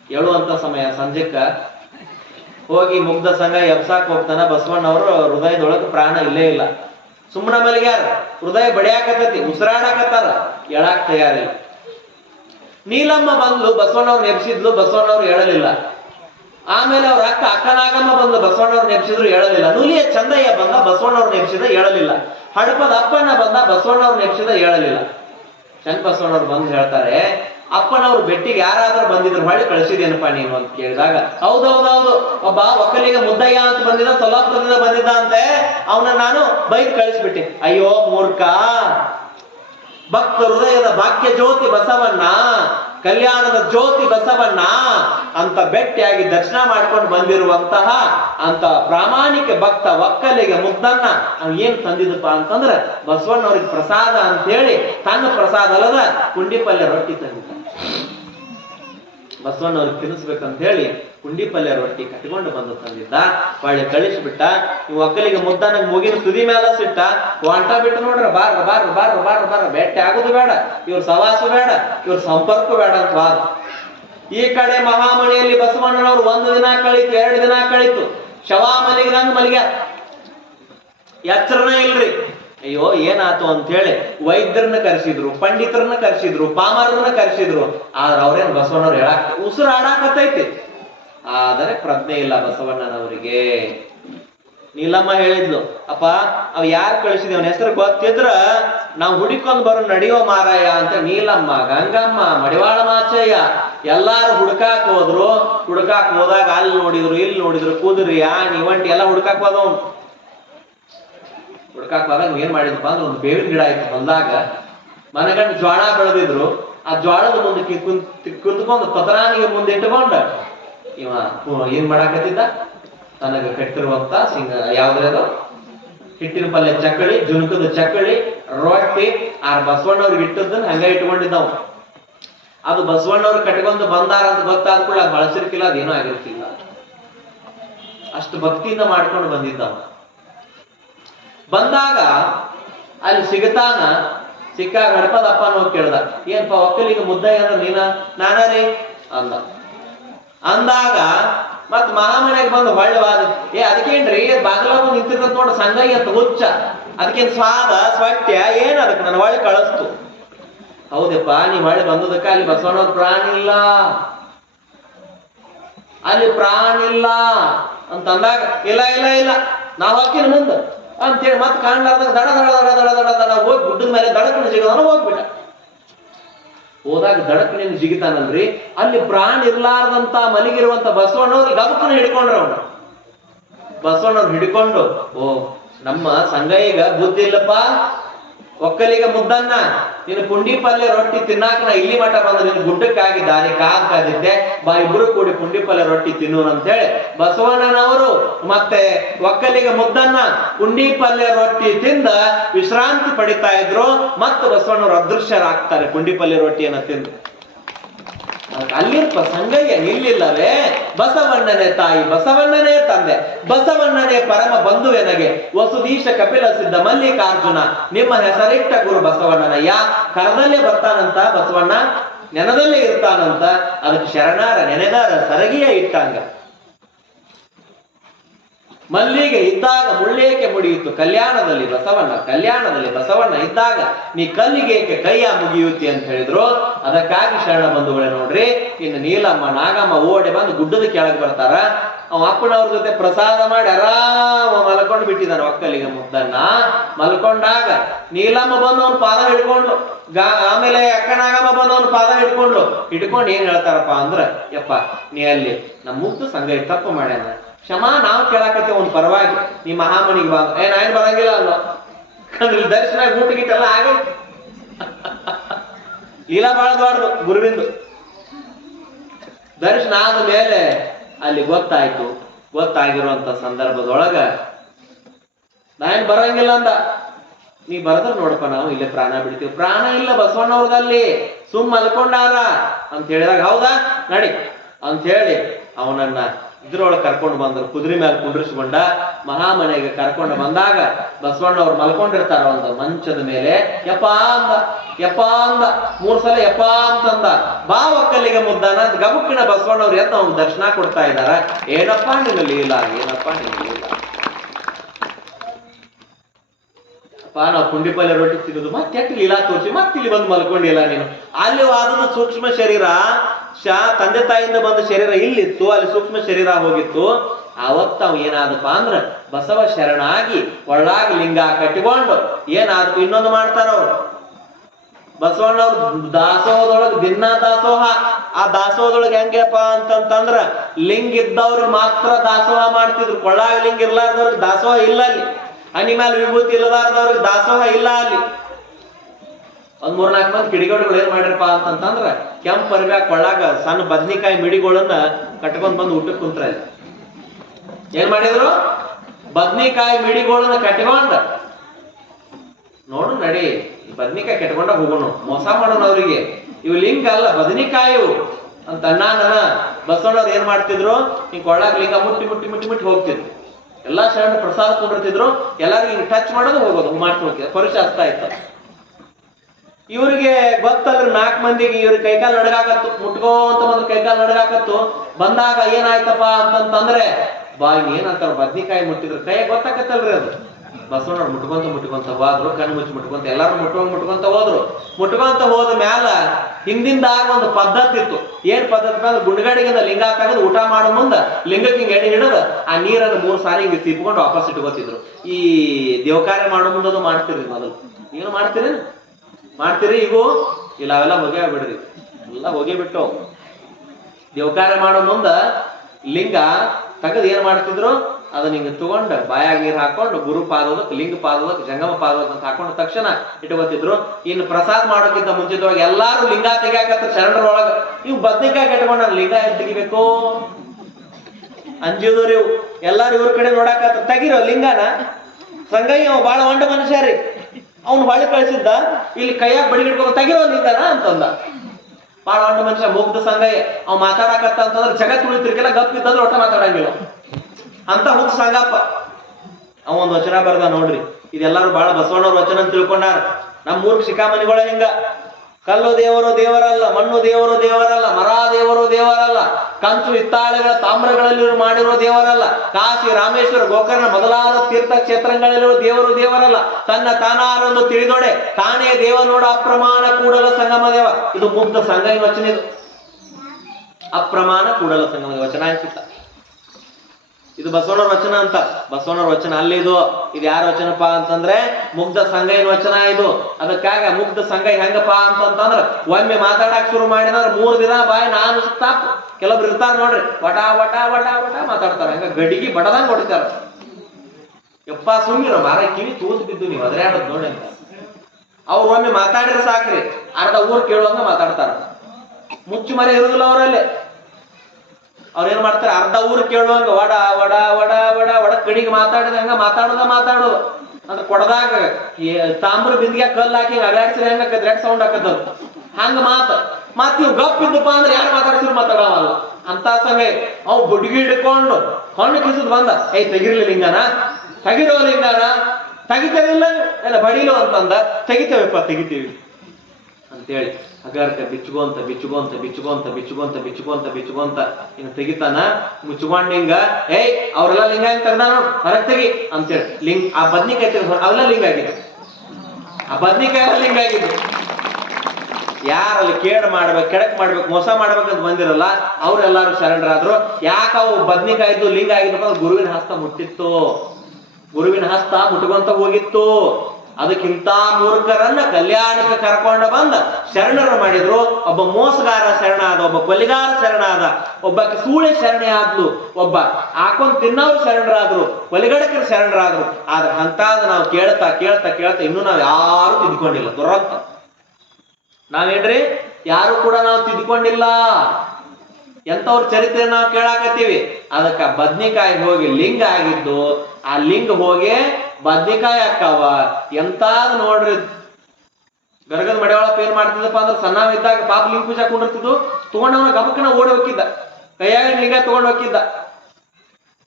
[SPEAKER 1] ಹೇಳುವಂತ ಸಮಯ ಸಂಜೆಕ್ಕ. ಹೋಗಿ ಮುಗ್ದ ಸಂಘ ಎಬ್ಸಾಕ್ ಹೋಗ್ತಾನ ಬಸವಣ್ಣ ಅವರು, ಹೃದಯದೊಳಗೆ ಪ್ರಾಣ ಇಲ್ಲೇ ಇಲ್ಲ. ಸುಮ್ಮನ ಮಲಗ್ಯಾರ, ಹೃದಯ ಬಡಿಯಾಕತೈತಿ ಉಸಿರಾಡಕತ್ತಾರ. ಎಳಾಕ್ ತಯಾರಿಲ್ಲ ನೀಲಮ್ಮ ಬಂದ್ಲು, ಬಸವಣ್ಣವ್ರು ನೆಪ್ಸಿದ್ಲು ಬಸವಣ್ಣವ್ರು ಹೇಳಲಿಲ್ಲ ಆಮೇಲೆ ಅವ್ರ ಅಕ್ಕ ಅಕ್ಕನಾಗಮ್ಮ ಬಂದು ಬಸವಣ್ಣವ್ರು ನೆಪ್ಸಿದ್ರು ಹೇಳಲಿಲ್ಲ ನೂಲಿಯ ಚಂದಯ್ಯ ಬಂದ, ಬಸವಣ್ಣವ್ರು ನೆಪ್ಸಿದ ಹೇಳಲಿಲ್ಲ ಹಡಪದ ಅಪ್ಪಣ್ಣ ಬಂದ, ಬಸವಣ್ಣವ್ರು ನೆಪ್ಸಿದ ಹೇಳಲಿಲ್ಲ ಚಂದ ಬಸವಣ್ಣವ್ರು ಬಂದು ಹೇಳ್ತಾರೆ, ಅಪ್ಪನವ್ರು ಬೆಟ್ಟಿಗೆ ಯಾರಾದ್ರೂ ಬಂದಿದ್ರು, ಹೊಳ್ಳಿ ಕಳಿಸಿದೇನಪ್ಪ ನೀವು ಅಂತ ಕೇಳಿದಾಗ, ಹೌದೌದೌದು, ಒಬ್ಬ ಒಕ್ಕಲಿಗೆ ಮುದ್ದಯ್ಯ ಅಂತ ಬಂದಿದ್ದ, ಸೊಲ್ಲಾಪುರದಿಂದ ಬಂದಿದ್ದ ಅಂತೆ ಅವನ ನಾನು ಬೈಕ್ ಕಳಿಸ್ಬಿಟ್ಟೆ. ಅಯ್ಯೋ, ಮೂರ್ಖ! ಭಕ್ತ ಹೃದಯದ ಭಾಗ್ಯ ಜ್ಯೋತಿ ಬಸವಣ್ಣ, ಕಲ್ಯಾಣದ ಜ್ಯೋತಿ ಬಸವಣ್ಣ ಅಂತ ಬೆಟ್ಟಿಯಾಗಿ ದರ್ಶನ ಮಾಡ್ಕೊಂಡು ಬಂದಿರುವಂತಹ ಅಂತ ಪ್ರಾಮಾಣಿಕ ಭಕ್ತ ಒಕ್ಕಲಿಗೆ ಮುದ್ದನ್ನ ಅವ್ ಏನ್ ತಂದಿದಪ್ಪ ಅಂತಂದ್ರ ಬಸವಣ್ಣವ್ರಿಗೆ ಪ್ರಸಾದ ಅಂತ ಹೇಳಿ, ತನ್ನ ಪ್ರಸಾದ ಅಲ್ಲದ ಪುಂಡಿ ರೊಟ್ಟಿ ತಂದಿದ್ದ. ಬಸವಣ್ಣವ್ರಿಗೆ ತಿನ್ನಿಸ್ಬೇಕಂತ ಹೇಳಿ ಕುಂಡಿ ಪಲ್ಯ ರೊಟ್ಟಿ ಕಟ್ಕೊಂಡು ಬಂದು ತಂದಿದ್ದ. ಹೊಳ್ಳಿ ಕಳಿಸ್ಬಿಟ್ಟ ಒಕ್ಕಲಿಗೆ ಮುದ್ದ ನಂಗೆ ಮುಗಿನ ತುದಿ ಮೇಲೆ ಸಿಟ್ಟ. ವಾಂಟ ಬಿಟ್ಟು ನೋಡ್ರ ಬಾರ ಬಾರ ಬಾರ ಬಾರ ಬಾರ ಭೇಟಿ ಆಗುದು ಬೇಡ. ಇವ್ರ ಸವಾಸ ಬೇಡ. ಇವ್ರ ಸಂಪರ್ಕ ಬೇಡ ಅಂತ ಬಾರ ಈ ಕಡೆ ಮಹಾಮಣಿಯಲ್ಲಿ ಬಸವಣ್ಣನವ್ರು ಒಂದು ದಿನ ಕಳೀತು, ಎರಡು ದಿನ ಕಳೀತು. ಶವ ಮಲಗಿದಂಗ ಮಲಗ್ಯಾರ. ಎಚ್ಚರನೇ ಇಲ್ರಿ. ಅಯ್ಯೋ ಏನಾತು ಅಂತ ಹೇಳಿ ವೈದ್ಯರನ್ನ ಕರೆಸಿದ್ರು, ಪಂಡಿತರನ್ನ ಕರೆಸಿದ್ರು ಪಾಮರನ್ನ ಕರೆಸಿದ್ರು. ಆದ್ರ ಅವ್ರೇನ್ ಬಸವಣ್ಣವ್ರು ಹೇಳಾಕ ಉಸಿರು ಆಡಾಕತ್ತೈತಿ ಆದರೆ ಪ್ರಜ್ಞೆ ಇಲ್ಲ ಬಸವಣ್ಣನವರಿಗೆ. ನೀಲಮ್ಮ ಹೇಳಿದ್ಲು, ಅಪ್ಪ, ಅವ್ ಯಾರು ಕಳಿಸಿದ ಅವನ ಹೆಸರು ಗೊತ್ತಿದ್ರ ನಾವು ಹುಡುಕೊಂಡ್ ಬರೋ ನಡಿಯೋ ಮಾರಾಯ ಅಂತ ನೀಲಮ್ಮ, ಗಂಗಮ್ಮ, ಮಡಿವಾಳ ಮಾಚಯ್ಯ ಎಲ್ಲಾರು ಹುಡ್ಕಾಕ್ ಹೋದ್ರು. ಹುಡ್ಕಾಕ್ ಹೋದಾಗ ಅಲ್ಲಿ ನೋಡಿದ್ರು, ಇಲ್ಲಿ ನೋಡಿದ್ರು, ಕುದುರಿ, ಆನಿ, ಒಂಟಿ ಎಲ್ಲ ಹುಡ್ಕಾಕ್ ಹೋದವ್ ಹುಡ್ಕಾಕ್ ಏನ್ ಮಾಡಿದ್ರಪ್ಪ ಅಂದ್ರೆ ಒಂದು ಬೇವಿನ ಗಿಡ ಆಯ್ತು ಬಂದಾಗ ಮನಗಂಡ್ ಜ್ವಾಳ ಬೆಳೆದಿದ್ರು. ಆ ಜ್ವಾಳದ ಮುಂದೆ ಕುಂತ್ಕೊಂಡು ಪತರಾನಿಗೆ ಮುಂದೆ ಇಟ್ಟುಕೊಂಡ ಇವ ಏನ್ ಮಾಡಾಕತ್ತಿದ್ದ? ತನಗ ಕಟ್ಟಿರುವಂತ ಸಿಂಗ ಅದು? ಹಿಟ್ಟಿನ ಪಲ್ಯ ಚಕ್ಕಳಿ, ಜುನುಕದ ಚಕ್ಕಳಿ, ರೊಟ್ಟಿ ಆ ಬಸವಣ್ಣವ್ರಿಗೆ ಇಟ್ಟದ್ದನ್ನ ಹಂಗ ಇಟ್ಕೊಂಡಿದ್ದಾವ. ಅದು ಬಸವಣ್ಣವ್ರು ಕಟ್ಕೊಂಡು ಬಂದಾರ ಅಂತ ಗೊತ್ತಾದ ಕೂಡ ಬಳಸಿರ್ಕಿಲ್ಲ, ಅದೇನೂ ಆಗಿರ್ತಿಲ್ಲ. ಅಷ್ಟು ಭಕ್ತಿಯಿಂದ ಮಾಡ್ಕೊಂಡು ಬಂದಿದ್ದಾವ. ಬಂದಾಗ ಅಲ್ಲಿ ಸಿಗತಾನ? ಸಿಕ್ಕಾಗ ಗಣಪದಪ್ಪ ಅನ್ನೋ ಕೇಳ್ದ. ಏನ್ಪ, ಒಕ್ಕಲಿಗೆ ಮುದ್ದೆ ಅಂದ್ರೆ ನೀನ? ನಾನ ರೀ? ಅಂದ. ಅಂದಾಗ ಮತ್ ಮಹಾಮನೆಗೆ ಬಂದು ಹೊಳ್ಳವಾದ ಏ, ಅದಕ್ಕೇನ್ರಿ? ಬಾಗಲಾಗ ನಿಂತಿರ್ತ ನೋಡ ಸಂಗಯ್ಯ ಅಂತ ಹುಚ್ಚ. ಅದಕ್ಕೇನ್ ಸ್ವಾದ, ಸ್ವಟ್ಯ, ಏನ್ ಅದಕ್ಕೆ? ನನ್ನ ಹೊಳ್ಳಿ ಕಳಿಸ್ತು. ಹೌದಪ್ಪ, ನೀ ಹೊಳ್ಳಿ ಬಂದದಕ್ಕ ಅಲ್ಲಿ ಬಸವಣ್ಣವ್ರ ಪ್ರಾಣ ಇಲ್ಲ. ಅಲ್ಲಿ ಪ್ರಾಣ ಇಲ್ಲ. ಅಂತ ಇಲ್ಲ ಇಲ್ಲ ಇಲ್ಲ. ನಾವು ಹೋಗ್ತೀನಿ ಮುಂದೆ. ಅಂತೇಳಿ ಮತ್ತೆ ಕಾಣ್ಲಾರ್ದಾಗ ದಡ ದಡ ದಡ ದಡ ದಡ ದಡ ಹೋಗಿ ಗುಡ್ಡದ ಮೇಲೆ ದಡಕನ ಸಿಗೋದನ ಹೋಗ್ಬಿಟ್ಟ. ಹೋದಾಗ ದಡಕನಿಂದ ಜಿಗಿತಾನಲ್ರಿ? ಅಲ್ಲಿ ಪ್ರಾಣ ಇರ್ಲಾರ್ದಂತ ಮಲಗಿರುವಂತ ಬಸವಣ್ಣವ್ರು ಗಬಕನ ಹಿಡ್ಕೊಂಡ್ರ ಅವನು. ಬಸವಣ್ಣವ್ರು ಹಿಡ್ಕೊಂಡು, ಓ, ನಮ್ಮ ಸಂಗಯ್ಯಗ ಬುದ್ಧಿ ಇಲ್ಲಪ್ಪ ಒಕ್ಕಲಿಗ ಮುದ್ದನ್ನ, ನೀನು ಪುಂಡಿ ಪಲ್ಯ ರೊಟ್ಟಿ ತಿನ್ನಾಕ ನಾ ಇಲ್ಲಿ ಮಠ ಬಂದ ನಿನ್ ಗುಡ್ಡಕ್ಕಾಗಿ ದಾರಿ ಕಾದ್ ಕಾದಿದ್ದೆ, ಬಾ ಇಬ್ರು ಕೂಡಿ ಪುಂಡಿ ಪಲ್ಯ ರೊಟ್ಟಿ ತಿನ್ನು ಅಂತ ಹೇಳಿ. ಬಸವಣ್ಣನವರು ಮತ್ತೆ ಒಕ್ಕಲಿಗ ಮುದ್ದನ್ನ, ಪುಂಡಿ ಪಲ್ಯ ರೊಟ್ಟಿ ತಿಂದ ವಿಶ್ರಾಂತಿ ಪಡಿತಾ ಇದ್ರು, ಮತ್ತು ಬಸವಣ್ಣವರು ಅದೃಶ್ಯರಾಗ್ತಾರೆ ಪುಂಡಿ ಪಲ್ಯ ರೊಟ್ಟಿಯನ್ನ ತಿಂದು. ಅಲ್ಲಿರ್ಪ ಸಂಗಯ್ಯ ನಿಲ್ಲಿಲ್ಲವೇ? ಬಸವಣ್ಣನೇ ತಾಯಿ, ಬಸವಣ್ಣನೇ ತಂದೆ, ಬಸವಣ್ಣನೇ ಪರಮ ಬಂಧುವೆನಗೆ ವಸುದೀಶ ಕಪಿಲ ಸಿದ್ಧ ಮಲ್ಲಿಕಾರ್ಜುನ, ನಿಮ್ಮ ಹೆಸರಿಟ್ಟ ಗುರು ಬಸವಣ್ಣನಯ್ಯ, ಕರದಲ್ಲೇ ಬರ್ತಾನಂತ ಬಸವಣ್ಣ? ನೆನದಲ್ಲೇ ಇರ್ತಾನಂತ? ಅದಕ್ಕೆ ಶರಣಾರ, ನೆನೆದಾರ, ಸರಗಿಯ ಇಟ್ಟಂಗ. ಮಲ್ಲಿಗೆ ಇದ್ದಾಗ ಮುಳ್ಳೇಕೆ ಮುಡಿಯಿತು? ಕಲ್ಯಾಣದಲ್ಲಿ ಬಸವಣ್ಣ ಕಲ್ಯಾಣದಲ್ಲಿ ಬಸವಣ್ಣ ಇದ್ದಾಗ ನೀ ಕಲ್ಲಿಗೇಕೆ ಕೈಯ ಮುಗಿಯುತ್ತಿ ಅಂತ ಹೇಳಿದ್ರು? ಅದಕ್ಕಾಗಿ ಶರಣ ಬಂಧುಗಳೇ ನೋಡ್ರಿ, ಇನ್ನು ನೀಲಮ್ಮ, ನಾಗಮ್ಮ ಓಡಿ ಬಂದು ಗುಡ್ಡದ ಕೆಳಗೆ ಬರ್ತಾರ. ಅವ ಅಪ್ಪನವ್ರ ಜೊತೆ ಪ್ರಸಾದ ಮಾಡಿ ಆರಾಮ ಮಲ್ಕೊಂಡು ಬಿಟ್ಟಿದ್ದಾನೆ ಒಕ್ಕಲಿಗೆ ಮುದ್ದನ್ನ. ಮಲ್ಕೊಂಡಾಗ ನೀಲಮ್ಮ ಬಂದು ಅವ್ನು ಪಾದ ಹಿಡ್ಕೊಂಡು, ಗಾ, ಆಮೇಲೆ ಅಕ್ಕ ನಾಗಮ್ಮ ಬಂದು ಅವ್ನು ಪಾದ ಹಿಡ್ಕೊಂಡು ಹಿಡ್ಕೊಂಡು ಏನ್ ಹೇಳ್ತಾರಪ್ಪ ಅಂದ್ರ, ಯಪ್ಪ, ನೀ ಅಲ್ಲಿ ನಮ್ಮ ಮುಗ್ದು ಸಂಘ ತಪ್ಪು ಮಾಡ್ಯಾನ. ಕ್ಷಮಾ, ನಾವು ಕೇಳಾಕತ್ತೆ ಒಂದು ಪರವಾಗಿ. ನೀ ಮಹಾಮನಿಗೆ ಬಾ. ಏ, ನಾನ್ ಬರಂಗಿಲ್ಲ ಅಲ್ವ ಅಂದ್ರೆ ದರ್ಶನ ಊಟ ಗಿಟ್ಟೆಲ್ಲ ಆಗಿ ಲೀಲಾ ಬಾಳಬಾರ್ದು, ಗುರುವಿಂದು. ದರ್ಶನ ಆದ ಮೇಲೆ ಅಲ್ಲಿ ಗೊತ್ತಾಯ್ತು. ಗೊತ್ತಾಗಿರುವಂತ ಸಂದರ್ಭದೊಳಗ ನಾಯನ್ ಬರಂಗಿಲ್ಲ ಅಂದ. ನೀ ಬರದ್ರ ನೋಡಪ್ಪ, ನಾವು ಇಲ್ಲೇ ಪ್ರಾಣ ಬಿಡ್ತೀವಿ. ಪ್ರಾಣ ಇಲ್ಲ ಬಸವಣ್ಣವ್ರದಲ್ಲಿ. ಸುಮ್ ಮಲ್ಕೊಂಡಾರ. ಅಂತ ಹೇಳಿದಾಗ, ಹೌದಾ? ನಡಿ. ಅಂತ ಹೇಳಿ ಅವನನ್ನ ಇದ್ರೊಳಗೆ ಕರ್ಕೊಂಡು ಬಂದ್ರು. ಕುದುರೆ ಮೇಲೆ ಕುಂಡ್ರಿಸ್ಕೊಂಡ ಮಹಾಮನೆಗೆ ಕರ್ಕೊಂಡು ಬಂದಾಗ ಬಸವಣ್ಣ ಅವ್ರು ಮಲ್ಕೊಂಡಿರ್ತಾರ ಒಂದು ಮಂಚದ ಮೇಲೆ. ಯಪ್ಪ ಅಂದ ಯಪ್ಪ ಅಂದ, ಮೂರು ಸಲ ಯಪ್ಪ ಅಂತಂದ. ಬಾ ಒಕ್ಕಲಿಗೆ ಮುದ್ದಾನ ಗಬುಕ್ಕಿನ ಬಸವಣ್ಣವ್ರು ಎತ್ತ ಅವ್ನು ದರ್ಶನ ಕೊಡ್ತಾ ಇದ್ದಾರ ಏನಪ್ಪಾ ನಿನ್ನ ಲೀಲ, ಏನಪ್ಪಾ ನಿನ್ನ ಲೀಲ? ಅಪ್ಪ ನಾವು ಪುಂಡಿ ಪಲ್ಯ ರೊಟ್ಟಿ ತಿನ್ನೋದು, ಮತ್ತೆ ಲೀಲಾ ತೋರಿಸಿ ಮತ್ತೆ ಇಲ್ಲಿ ಬಂದು ಮಲ್ಕೊಂಡಿಲ್ಲ ನೀನು? ಅಲ್ಲಿ ಆದ್ರೂ ಸೂಕ್ಷ್ಮ ಶರೀರ. ಶಾ, ತಂದೆ ತಾಯಿಯಿಂದ ಬಂದ ಶರೀರ ಇಲ್ಲಿತ್ತು, ಅಲ್ಲಿ ಸೂಕ್ಷ್ಮ ಶರೀರ ಹೋಗಿತ್ತು. ಅವತ್ತ ಅವ ಏನಾದಪ್ಪ ಅಂದ್ರ ಬಸವ ಶರಣಾಗಿ ಒಳ್ಳಾಗಿ ಲಿಂಗ ಕಟ್ಟಿಕೊಂಡು ಏನಾದ್ರು ಇನ್ನೊಂದು ಮಾಡ್ತಾರ ಅವ್ರು. ಬಸವಣ್ಣವ್ರ ದಾಸೋಹದೊಳಗ ದಿನ ದಾಸೋಹ. ಆ ದಾಸೋಹದೊಳಗ ಹೆಂಗಪ್ಪ ಅಂತಂತಂದ್ರ ಲಿಂಗ ಇದ್ದವ್ರಿಗೆ ಮಾತ್ರ ದಾಸೋಹ ಮಾಡ್ತಿದ್ರು. ಕೊಳ್ಳಾಗ ಲಿಂಗ ಇರ್ಲಾರ್ದವ್ರಿಗೆ ದಾಸೋಹ ಇಲ್ಲ ಅಲ್ಲಿ. ಹನಿ ಮೇಲೆ ವಿಭೂತಿ ಇಲ್ಲದಾರದವ್ರಿಗೆ ದಾಸೋಹ ಇಲ್ಲ ಅಲ್ಲಿ. ಒಂದ್ ಮೂರ್ನಾಲ್ಕು ಮಂದಿ ಕಿಡಿಗೇಡಿಗಳು ಏನ್ ಮಾಡಿರಪ್ಪ ಅಂತಂತಂದ್ರ ಕೆಂಪು ಅರ್ಬ್ಯಾಗ ಕೊಳ್ಳಾಗ ಸಣ್ಣ ಬದ್ನಿಕಾಯಿ ಮಿಡಿಗಳನ್ನ ಕಟ್ಕೊಂಡ್ ಬಂದು ಊಟಕ್ಕೆ ಕುಂತ್ರ ಏನ್ ಮಾಡಿದ್ರು? ಬದ್ನಿಕಾಯಿ ಮಿಡಿಗಳನ್ನ ಕಟ್ಕೊಂಡ. ನೋಡು ನಡಿ ಬದ್ನಿಕಾಯಿ ಕಟ್ಕೊಂಡ ಹೋಗೋಣ ಮೋಸ ಮಾಡೋಣ ಅವ್ರಿಗೆ. ಇವು ಲಿಂಗ ಅಲ್ಲ ಬದನಿಕಾಯಿ ಅಂತ ಅಣ್ಣನ, ಬಸವಣ್ಣವ್ರು ಏನ್ ಮಾಡ್ತಿದ್ರು? ಈ ಕೊಳ್ಳಾಗ ಲಿಂಗ ಮುಟ್ಟಿ ಮುಟ್ಟಿ ಮುಟ್ಟಿ ಮುಟ್ಟಿ ಹೋಗ್ತಿದ್ರು. ಎಲ್ಲಾ ಶರಣ ಪ್ರಸಾದ ಕೊಂಡಿರ್ತಿದ್ರು, ಎಲ್ಲರಿಗೂ ಹಿಂಗ್ ಟಚ್ ಮಾಡೋದು ಹೋಗೋದು ಮಾಡ್ತಾ ಪರೀಕ್ಷೆ ಹಸ್ತಾ ಇತ್ತು ಇವರಿಗೆ ಗೊತ್ತಲ್ರಿ ನಾಲ್ಕು ಮಂದಿಗೆ ಇವ್ರ ಕೈಕಾಲ್ ನಡಗಾಕತ್ತು, ಮುಟ್ಕೋಂತ ಬಂದ್ರೆ ಕೈಕಾಲ್ ನಡಗಾಕತ್ತು, ಬಂದಾಗ ಏನಾಯ್ತಪ್ಪ ಅಂತಂತಂದ್ರೆ ಬಾ ಏನಂತಾರ ಬದ್ನಿಕಾಯಿ ಮುಟ್ಟಿದ್ರು ಕೈ ಗೊತ್ತಾಕತ್ತಲ್ರಿ ಅದು. ಬಸವಣ್ಣವ್ರು ಮುಟ್ಕೊಂತ ಮುಟ್ಕೊಂತ ಹೋದ್ರು, ಕಣ್ಣು ಮುಚ್ಚಿ ಮುಟ್ಕೊಂತ, ಎಲ್ಲಾರು ಮುಟ್ಕೊಂಡ್ ಮುಟ್ಕೊಂತ ಹೋದ್ರು. ಮುಟ್ಕೊಂತ ಹೋದ ಮ್ಯಾಲ ಹಿಂದಿಂದಾಗ ಒಂದು ಪದ್ಧತಿ ಇತ್ತು. ಏನ್ ಪದ್ಧತಿ ಅಂದ್ರೆ ಗುಂಡಗಾಡಿಗಿಂದ ಲಿಂಗ ತೆಗೆದು ಊಟ ಮಾಡೋ ಮುಂದ ಲಿಂಗಕ್ಕೆ ಹಿಂಗೆ ಎಡೆ ಹಿಡಿದು ಆ ನೀರನ್ನು ಮೂರು ಸಾರಿ ಹಿಂಗೆ ಸಿಪ್ಕೊಂಡು ವಾಪಸ್ ಇಟ್ಕೋತಿದ್ರು. ಈ ದೇವಕಾರ್ಯ ಮಾಡೋ ಮುಂದದು ಮಾಡ್ತಿರಿ ಮೊದಲು. ಏನು ಮಾಡ್ತೀರಿ ಮಾಡ್ತೀರಿ ಈಗ ಇಲ್ಲ, ಅವೆಲ್ಲ ಹೊಗೆ ಬಿಡ್ರಿ ಎಲ್ಲ ಹೊಗೆ ಬಿಟ್ಟು. ದೇವಕಾರ್ಯ ಮಾಡೋ ಮುಂದ ಲಿಂಗ ತೆಗೆದು ಏನ್ ಮಾಡ್ತಿದ್ರು? ಅದನ್ನ ಹಿಂಗೆ ತಗೊಂಡ ಬಾಯಾಗ ನೀರು ಹಾಕೊಂಡು ಗುರು ಪಾದೋದಕ್ಕೆ ಲಿಂಗ ಪಾದೋದಕ್ಕೆ ಜಂಗಮ ಪಾದೋದಕ್ಕೆ ಅಂತ ಹಾಕೊಂಡ ತಕ್ಷಣ ಇಟ್ಕೋತಿದ್ರು. ಇನ್ನು ಪ್ರಸಾದ ಮಾಡೋಕ್ಕಿಂತ ಮುಂಚಿತವಾಗಿ ಎಲ್ಲಾರು ಲಿಂಗ ತೆಗಿಯಾಕತ್ತ ಶರಣರೊಳಗ. ಇವ್ ಬದ್ನಿಕಾಯಿ ಕಟ್ಕೊಂಡ ಲಿಂಗ ಎಲ್ಲಿ ತೆಗಿಬೇಕು? ಅಂಜಿದ್ರು ಇವು. ಎಲ್ಲಾರು ಇವ್ರ ಕಡೆ ನೋಡಾಕತ್ತ ತೆಗಿರೋ ಲಿಂಗನ ಸಂಗಯ್ಯ ಅವ ಬಾಳ ಒಂಡ ಮನುಷ್ಯ ರೀ. ಅವ್ನು ಹೊಳ್ಳಿ ಕಳಿಸಿದ್ದ, ಇಲ್ಲಿ ಕೈಯಾಗ ಬಡಿ ಹಿಡ್ಕೊಂಡು ತೆಗಿರೋ ಲಿಂಗನ ಅಂತಂದ. ಬಾಳ ಒಂಡ ಮನುಷ್ಯ, ಮುಗ್ಧ ಸಂಗಯ್ಯ. ಅವ್ ಮಾತಾಡಕತ್ತ ಅಂತಂದ್ರೆ ಜಗತ್ ಉಳಿತಿರ್ಕೆಲ್ಲ, ಗಪ್ ಇತ್ತಂದ್ರೆ ಒಟ್ಟ ಮಾತಾಡಂಗಿಲ್ಲ. ಅಂತ ಹುಚ್ಚ ಸಂಗಪ್ಪ ಅವ ಒಂದ್ ವಚನ ಬರ್ದ ನೋಡ್ರಿ. ಇದೆಲ್ಲರೂ ಬಹಳ ಬಸವಣ್ಣವ್ರ ವಚನ ತಿಳ್ಕೊಂಡಾರ. ನಮ್ಮ ಮೂರ್ಖ ಶಿಖಾಮಣಿಗಳ ಹಿಂಗ? ಕಲ್ಲು ದೇವರು ದೇವರಲ್ಲ, ಮಣ್ಣು ದೇವರು ದೇವರಲ್ಲ, ಮರ ದೇವರು ದೇವರಲ್ಲ, ಕಂಚು ಹಿತ್ತಾಳೆಗಳ ತಾಮ್ರಗಳಲ್ಲಿ ಮಾಡಿರೋ ದೇವರಲ್ಲ, ಕಾಶಿ ರಾಮೇಶ್ವರ ಗೋಕರ್ಣ ಮೊದಲಾದ ತೀರ್ಥ ಕ್ಷೇತ್ರಗಳಲ್ಲಿರುವ ದೇವರು ದೇವರಲ್ಲ, ತನ್ನ ತಾನಾರೊಂದು ತಿಳಿದೊಡೆ, ತಾನೇ ದೇವ ನೋಡ ಅಪ್ರಮಾಣ ಕೂಡಲ ಸಂಗಮ ದೇವ. ಇದು ಮುಗ್ಧ ಸಂಘ ವಚನ ಇದು. ಅಪ್ರಮಾಣ ಕೂಡಲ ಸಂಗಮ ವಚನ ಇದು ಬಸವಣ್ಣವ್ರ ವಚನ ಅಂತ. ಬಸವಣ್ಣವ್ರ ವಚನ ಅಲ್ಲಿ ಇದು ಯಾರ ವಚನಪ್ಪ ಅಂತಂದ್ರೆ ಮುಗ್ಧ ಸಂಘ ಏನ್ ವಚನ ಇದು. ಅದಕ್ಕಾಗ ಮುಗ್ಧ ಸಂಘ ಹೆಂಗಪ್ಪ ಅಂತಂತಂದ್ರ ಒಮ್ಮೆ ಮಾತಾಡಕ್ ಶುರು ಮಾಡಿದ್ರೆ ಮೂರ್ ದಿನ ಬಾಯ್ ನಾನು ತಾಪ್ ಕೆಲವೊಬ್ರು ಇರ್ತಾರ ನೋಡ್ರಿ. ವಟ ವಟ ವಟ ವಟ ಮಾತಾಡ್ತಾರ. ಹಂಗ ಗಡಿಗೆ ಬಡದಂಗ್ ಹೊಡಿತಾರ. ಯಪ್ಪ ಸುಮ್ಮಿರೋ ಮಾರ ಕಿವಿ ತೂತು ಬಿದ್ದು ನೀವು ಅದ್ರಾಡೋದ್ ನೋಡಿ ಅಂತ. ಅವ್ರು ಒಮ್ಮೆ ಮಾತಾಡಿದ್ರೆ ಸಾಕ್ರಿ. ಅರ್ಧ ಊರ್ ಕೇಳುವಂಗ ಮಾತಾಡ್ತಾರ. ಮುಚ್ಚು ಮರೆ ಇರುದಿಲ್ಲ ಅವರಲ್ಲಿ. ಅವ್ರ ಏನ್ ಮಾಡ್ತಾರೆ? ಅರ್ಧ ಊರು ಕೇಳುವಂಗ ವಡ ವಡ ವಡ ವಡ ವಡ ಕಡಿಗೆ ಮಾತಾಡಿದ ಹಂಗ ಮಾತಾಡೋದ ಮಾತಾಡೋದು ಅಂದ್ರೆ ಕೊಡದಾಗ ತಾಮ್ರ ಬಿಂದಿಗೆ ಕಲ್ಲು ಹಾಕಿ ಅಗಾಡ್ಸಿದ್ರೆ ಹೆಂಗ ಕದ್ರಾಕ್ ಸೌಂಡ್ ಹಾಕದ್ ಹಂಗ ಮಾತ. ಮತ್ ನೀವು ಗಪ್ ಇದ್ದಪ್ಪ ಅಂದ್ರೆ ಯಾರು ಮಾತಾಡ್ಸಿದ್ರು ಮಾತಾಡಲ್ಲ ಅಂತ ಸಮಯ. ಅವ್ ಬುಡ್ಗಿ ಹಿಡ್ಕೊಂಡು ಕಣ್ಣು ಕಿಸಿದ್ ಬಂದ. ಏಯ್, ತೆಗಿರ್ಲಿ ಲಿಂಗನ? ತೆಗಿರೋ ಲಿಂಗನ? ತೆಗಿತಾರಿಲ್ಲ ಎಲ್ಲ ಬಡಿಲು ಅಂತಂದ. ತೆಗಿತೇವಪ್ಪ, ತೆಗಿತೀವಿ. ಅಂತೇಳಿ ಹಗಾರಕ ಬಿಚ್ಚುಗೊಂತ ಬಿಚ್ಚುಗೊಂತ ಬಿಚ್ಚುಗೊಂತ ಬಿಚ್ಚುಗೊಂತ ಬಿಚ್ಚುಗೊಂತ ಬಿಚ್ಚುಗೊಂತ. ಇನ್ನು ತೆಗಿತಾನ ಮುಚ್ಕೊಂಡ್ ಏಯ್, ಅವ್ರೆಲ್ಲ ಲಿಂಗ ಹೆಂಗ್ ತೆಗ್ದ ಹೊರಗೆ ತೆಗಿ ಅಂತೇಳಿ. ಲಿಂಗ್, ಆ ಬದ್ನಿಕಾಯಿ ಅವೆಲ್ಲ ಲಿಂಗ ಆಗಿದೆ. ಆ ಬದ್ನಿಕಾಯಿ ಲಿಂಗ ಆಗಿದೆ. ಯಾರಲ್ಲಿ ಕೇಡ್ ಮಾಡ್ಬೇಕು, ಕೆಡಕ್ ಮಾಡ್ಬೇಕು, ಮೋಸ ಮಾಡ್ಬೇಕಂತ ಬಂದಿರಲ್ಲ, ಅವ್ರೆಲ್ಲಾರು ಶರಣರಾದ್ರು. ಯಾಕ ಅವು ಬದ್ನಿಕಾಯ್ದು ಲಿಂಗ ಆಗಿದ್ರು ಗುರುವಿನ ಹಸ್ತ ಮುಟ್ಟಿತ್ತು. ಗುರುವಿನ ಹಸ್ತ ಮುಟ್ಕೊಂತ ಹೋಗಿತ್ತು. ಅದಕ್ಕಿಂತ ಮೂರ್ಖರನ್ನ ಕಲ್ಯಾಣಕ್ಕೆ ಕರ್ಕೊಂಡು ಬಂದ ಶರಣರು ಮಾಡಿದ್ರು. ಒಬ್ಬ ಮೋಸಗಾರ ಶರಣಾದ, ಒಬ್ಬ ಕೊಲೆಗಾರ ಶರಣ ಆದ ಒಬ್ಬ ಸೂಳೆ ಶರಣೆ ಆದ್ಲು, ಒಬ್ಬ ಹಾಕೊಂಡ್ ತಿನ್ನೋರು ಶರಣರಾದ್ರು, ಕೊಲೆಗಡಕರು ಶರಣರಾದ್ರು. ಆದ್ರೆ ಅಂತಾದ ನಾವು ಕೇಳ್ತಾ ಕೇಳ್ತಾ ಕೇಳ್ತಾ ಇನ್ನೂ ನಾವು ಯಾರು ತಿದ್ಕೊಂಡಿಲ್ಲ, ದುರಂತ. ನಾವೇನ್ರಿ? ಯಾರು ಕೂಡ ನಾವು ತಿದ್ಕೊಂಡಿಲ್ಲ. ಎಂತವ್ರ ಚರಿತ್ರೆ ನಾವು ಕೇಳಾಕತ್ತೀವಿ. ಅದಕ್ಕ ಬದ್ನಿಕಾಯಿ ಹೋಗಿ ಲಿಂಗ ಆಗಿದ್ದು, ಆ ಲಿಂಗ ಹೋಗಿ ಬದ್ನಿಕಾಯಿ ಅಕ್ಕವ, ಎಂತಾದ್ ನೋಡ್ರಿ. ಗರಗದ ಮಡಿಯೊಳಪ್ಪ ಏನ್ ಮಾಡ್ತಿದ್ದಪ್ಪ ಅಂದ್ರೆ ಸಣ್ಣವಿದ್ದಾಗ ಪಾಪ ಲಿಂಗ ಪೂಜಾ ಕೊಂಡಿರ್ತಿದ್ದು ತಗೊಂಡವನ ಗಮಕನ ಓಡಿ ಹೋಗಿದ್ದ. ಕೈಯಾಗ ಲಿಂಗ ತಗೊಂಡ್ ಹೋಗಿದ್ದ.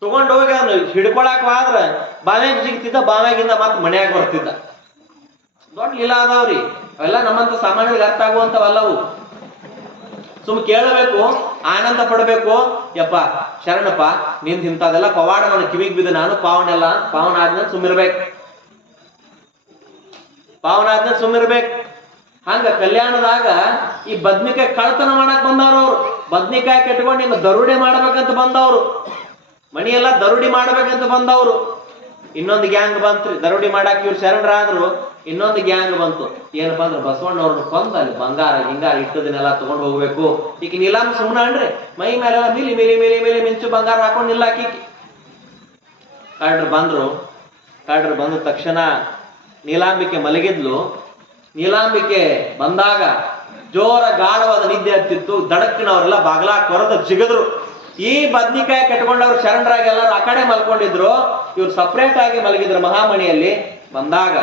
[SPEAKER 1] ತಗೊಂಡ್ ಹೋಗಿ ಅವನು ಹಿಡ್ಕೊಳಕ್ ಹೋದ್ರ ಬಾವ್ಯಾಗ ಜಿಗ್ತಿದ್ದ, ಬಾವ್ಯಾಗಿಂದ ಮತ್ ಮನ್ಯಾಗ ಬರ್ತಿದ್ದ. ದೊಡ್ಡ ಲೀಲಾ ಅದಾವ್ರಿ. ಅವೆಲ್ಲ ನಮ್ಮಂತ ಸಾಮಾನ್ಯರಿಗೆ ಅರ್ಥ ಆಗುವಂತವಲ್ಲವು ಸುಮ್ ಕೇಳಬೇಕು, ಆನಂದ ಪಡಬೇಕು. ಯಪ್ಪ, ಶರಣಪ್ಪ, ನಿಂದ ಇಂಥದೆಲ್ಲ ಪವಾಡ ನನ್ನ ಕಿವಿಗೆ ಬಿದ್ದು ನಾನು ಪಾವನೆಲ್ಲ. ಪಾವನ ಆದ್ಮೇಲೆ ಸುಮ್ಮಿರ್ಬೇಕು. ಪಾವನ ಆದ್ಮೇಲೆ ಸುಮ್ಮಿರ್ಬೇಕು. ಹಂಗ ಕಲ್ಯಾಣದಾಗ ಈ ಬದ್ನಿಕಾಯಿ ಕಳ್ತನ ಮಾಡಕ್ ಬಂದವ್ರು ಅವ್ರು. ಬದ್ನಿಕಾಯಿ ಕಟ್ಕೊಂಡು ಇನ್ನು ದರುಡೆ ಮಾಡ್ಬೇಕಂತ ಬಂದವ್ರು. ಮಣಿಯೆಲ್ಲ ದರುಡಿ ಮಾಡ್ಬೇಕಂತ ಬಂದವ್ರು. ಇನ್ನೊಂದು ಗ್ಯಾಂಗ್ ಬಂತ್ರಿ ದರೋಡಿ ಮಾಡಾಕ ಇವ್ರು ಶರಣರಾದ್ರು, ಇನ್ನೊಂದು ಗ್ಯಾಂಗ್ ಬಂತು. ಏನಪ್ಪಾ ಅಂದ್ರೆ ಬಸವಣ್ಣವ್ರನ್ನ ಕೊಂದ ಅಲ್ಲಿ ಬಂಗಾರ, ಹಿಂಗಾರ ಇಟ್ಟದನ್ನೆಲ್ಲ ತಗೊಂಡ್ ಹೋಗ್ಬೇಕು. ಈಗ ನೀಲಾಮ್ ಸುಮ್ಮನ ಅನ್ರಿ, ಮೈ ಮೇಲೆಲ್ಲ ಮಿಲಿ ಮಿಲಿ ಮಿಲಿ ಮಿಲಿ ಮಿಂಚು ಬಂಗಾರ ಹಾಕೊಂಡು ನಿಲ್ಲಾಕಿ ಕಾಡ್ರು ಬಂದ್ರು ಕಾಡ್ರು ಬಂದ ತಕ್ಷಣ ನೀಲಾಂಬಿಕೆ ಮಲಗಿದ್ಲು. ನೀಲಾಂಬಿಕೆ ಬಂದಾಗ ಜೋರ ಗಾಢವಾದ ನಿದ್ದೆ ಹತ್ತಿತ್ತು, ದಡಕ್ಕಿನವರೆಲ್ಲ ಬಾಗ್ಲಾ ಕೊರದ ಜಿಗದ್ರು. ಈ ಬದ್ನಿಕಾಯಿ ಕಟ್ಕೊಂಡವ್ರು ಶರಣರಾಗಿ ಎಲ್ಲರೂ ಆ ಕಡೆ ಮಲ್ಕೊಂಡಿದ್ರು, ಇವ್ರು ಸಪ್ರೇಟ್ ಆಗಿ ಮಲಗಿದ್ರು ಮಹಾಮಣಿಯಲ್ಲಿ. ಬಂದಾಗ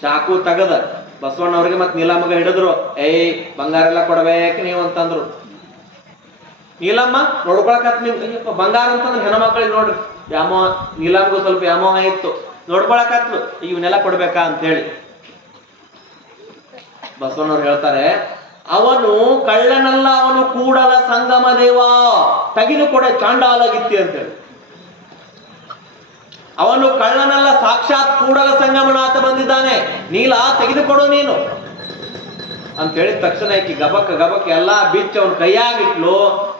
[SPEAKER 1] ಚಾಕು ತೆಗದ ಬಸವಣ್ಣವ್ರಿಗೆ ಮತ್ತೆ ನೀಲಮ್ಮಗ ಹಿಡಿದ್ರು, ಏಯ್, ಬಂಗಾರ ಎಲ್ಲ ಕೊಡ್ಬೇಕು ನೀವು ಅಂತಂದ್ರು. ನೀಲಮ್ಮ ನೋಡ್ಕೊಳಕತ್ ನೀವು. ಬಂಗಾರ ಅಂತಂದ್ರೆ ಹೆಣ್ಮಕ್ಳಿಗೆ ನೋಡ್ರಿ. ವ್ಯಾಮೋಹ, ನೀಲಮ್ಗೂ ಸ್ವಲ್ಪ ವ್ಯಾಮೋಹ ಇತ್ತು. ನೋಡ್ಕೊಳಕತ್ಲು ಇವನ್ನೆಲ್ಲ ಕೊಡ್ಬೇಕಾ ಅಂತ ಹೇಳಿ. ಬಸವಣ್ಣವ್ರು ಹೇಳ್ತಾರೆ ಅವನು ಕಳ್ಳನಲ್ಲ, ಅವನು ಕೂಡಲ ಸಂಗಮ ದೇವ. ತೆಗೆದುಕೊಡೆ ಚಾಂಡಾಲಗಿತ್ತಿ ಅಂತೇಳಿ. ಅವನು ಕಳ್ಳನಲ್ಲ, ಸಾಕ್ಷಾತ್ ಕೂಡಲ ಸಂಗಮನಾಥ ಬಂದಿದ್ದಾನೆ. ನೀಲ, ತೆಗೆದುಕೊಡು ನೀನು. ಅಂತ ಹೇಳಿದ ತಕ್ಷಣ ಈಕಿ ಗಬಕ್ಕ ಗಬಕ್ಕ ಎಲ್ಲಾ ಬಿಚ್ಚ ಅವನು ಕೈಯಾಗಿಟ್ಲು,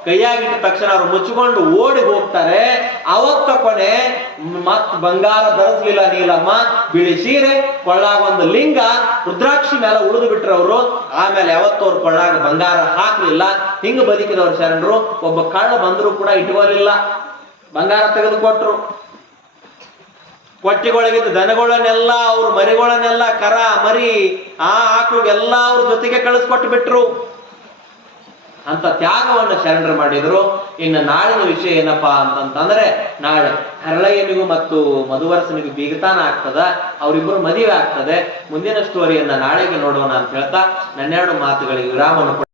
[SPEAKER 1] ಕೈಯಾಗಿಟ್ಟ ತಕ್ಷಣ ಅವ್ರು ಮುಚ್ಕೊಂಡು ಓಡಿ ಹೋಗ್ತಾರೆ. ಅವತ್ತ ಕೊನೆ ಮತ್ ಬಂಗಾರ ಧರಿಸ್ಲಿಲ್ಲ ನೀಲಮ್ಮ, ಬಿಳಿ ಸೀರೆ, ಕೊಳ್ಳಾಗ ಒಂದು ಲಿಂಗ, ರುದ್ರಾಕ್ಷಿ ಮೇಲೆ ಉಳಿದು ಬಿಟ್ರು ಅವರು. ಆಮೇಲೆ ಯಾವತ್ತೂ ಅವ್ರ ಕೊಳ್ಳಾಗ ಬಂಗಾರ ಹಾಕ್ಲಿಲ್ಲ. ಹಿಂಗ ಬದುಕಿದವ್ರು ಶರಣರು, ಒಬ್ಬ ಕಳ್ಳ ಬಂದರೂ ಕೂಡ ಇಟ್ಕೋಲಿಲ್ಲ. ಬಂಗಾರ ತೆಗೆದುಕೊಟ್ರು ಕೊಟ್ಟಿಗೊಳಗಿದ್ದ ದನಗಳನ್ನೆಲ್ಲ, ಅವ್ರ ಮರಿಗಳನ್ನೆಲ್ಲ ಕರ, ಮರಿ, ಆ ಆಕಳಿಗೆಲ್ಲ ಅವ್ರ ಜೊತೆಗೆ ಕಳಿಸ್ಕೊಟ್ಟು ಬಿಟ್ರು. ಅಂತ ತ್ಯಾಗವನ್ನು ಶರಣರು ಮಾಡಿದ್ರು. ಇನ್ನು ನಾಳಿನ ವಿಷಯ ಏನಪ್ಪಾ ಅಂತಂತಂದ್ರೆ, ನಾಳೆ ಹರಳಯ್ಯನಿಗೂ ಮತ್ತು ಮಧುವರಸನಿಗೂ ಬೀಗತಾನ ಆಗ್ತದ ಅವರಿಬ್ಬರು ಮದುವೆ ಆಗ್ತದೆ. ಮುಂದಿನ ಸ್ಟೋರಿಯನ್ನ ನಾಳೆಗೆ ನೋಡೋಣ ಅಂತ ಹೇಳ್ತಾ, ನನ್ನೆರಡು ಮಾತುಗಳಿಗೆ ವಿರಾಮವನ್ನು.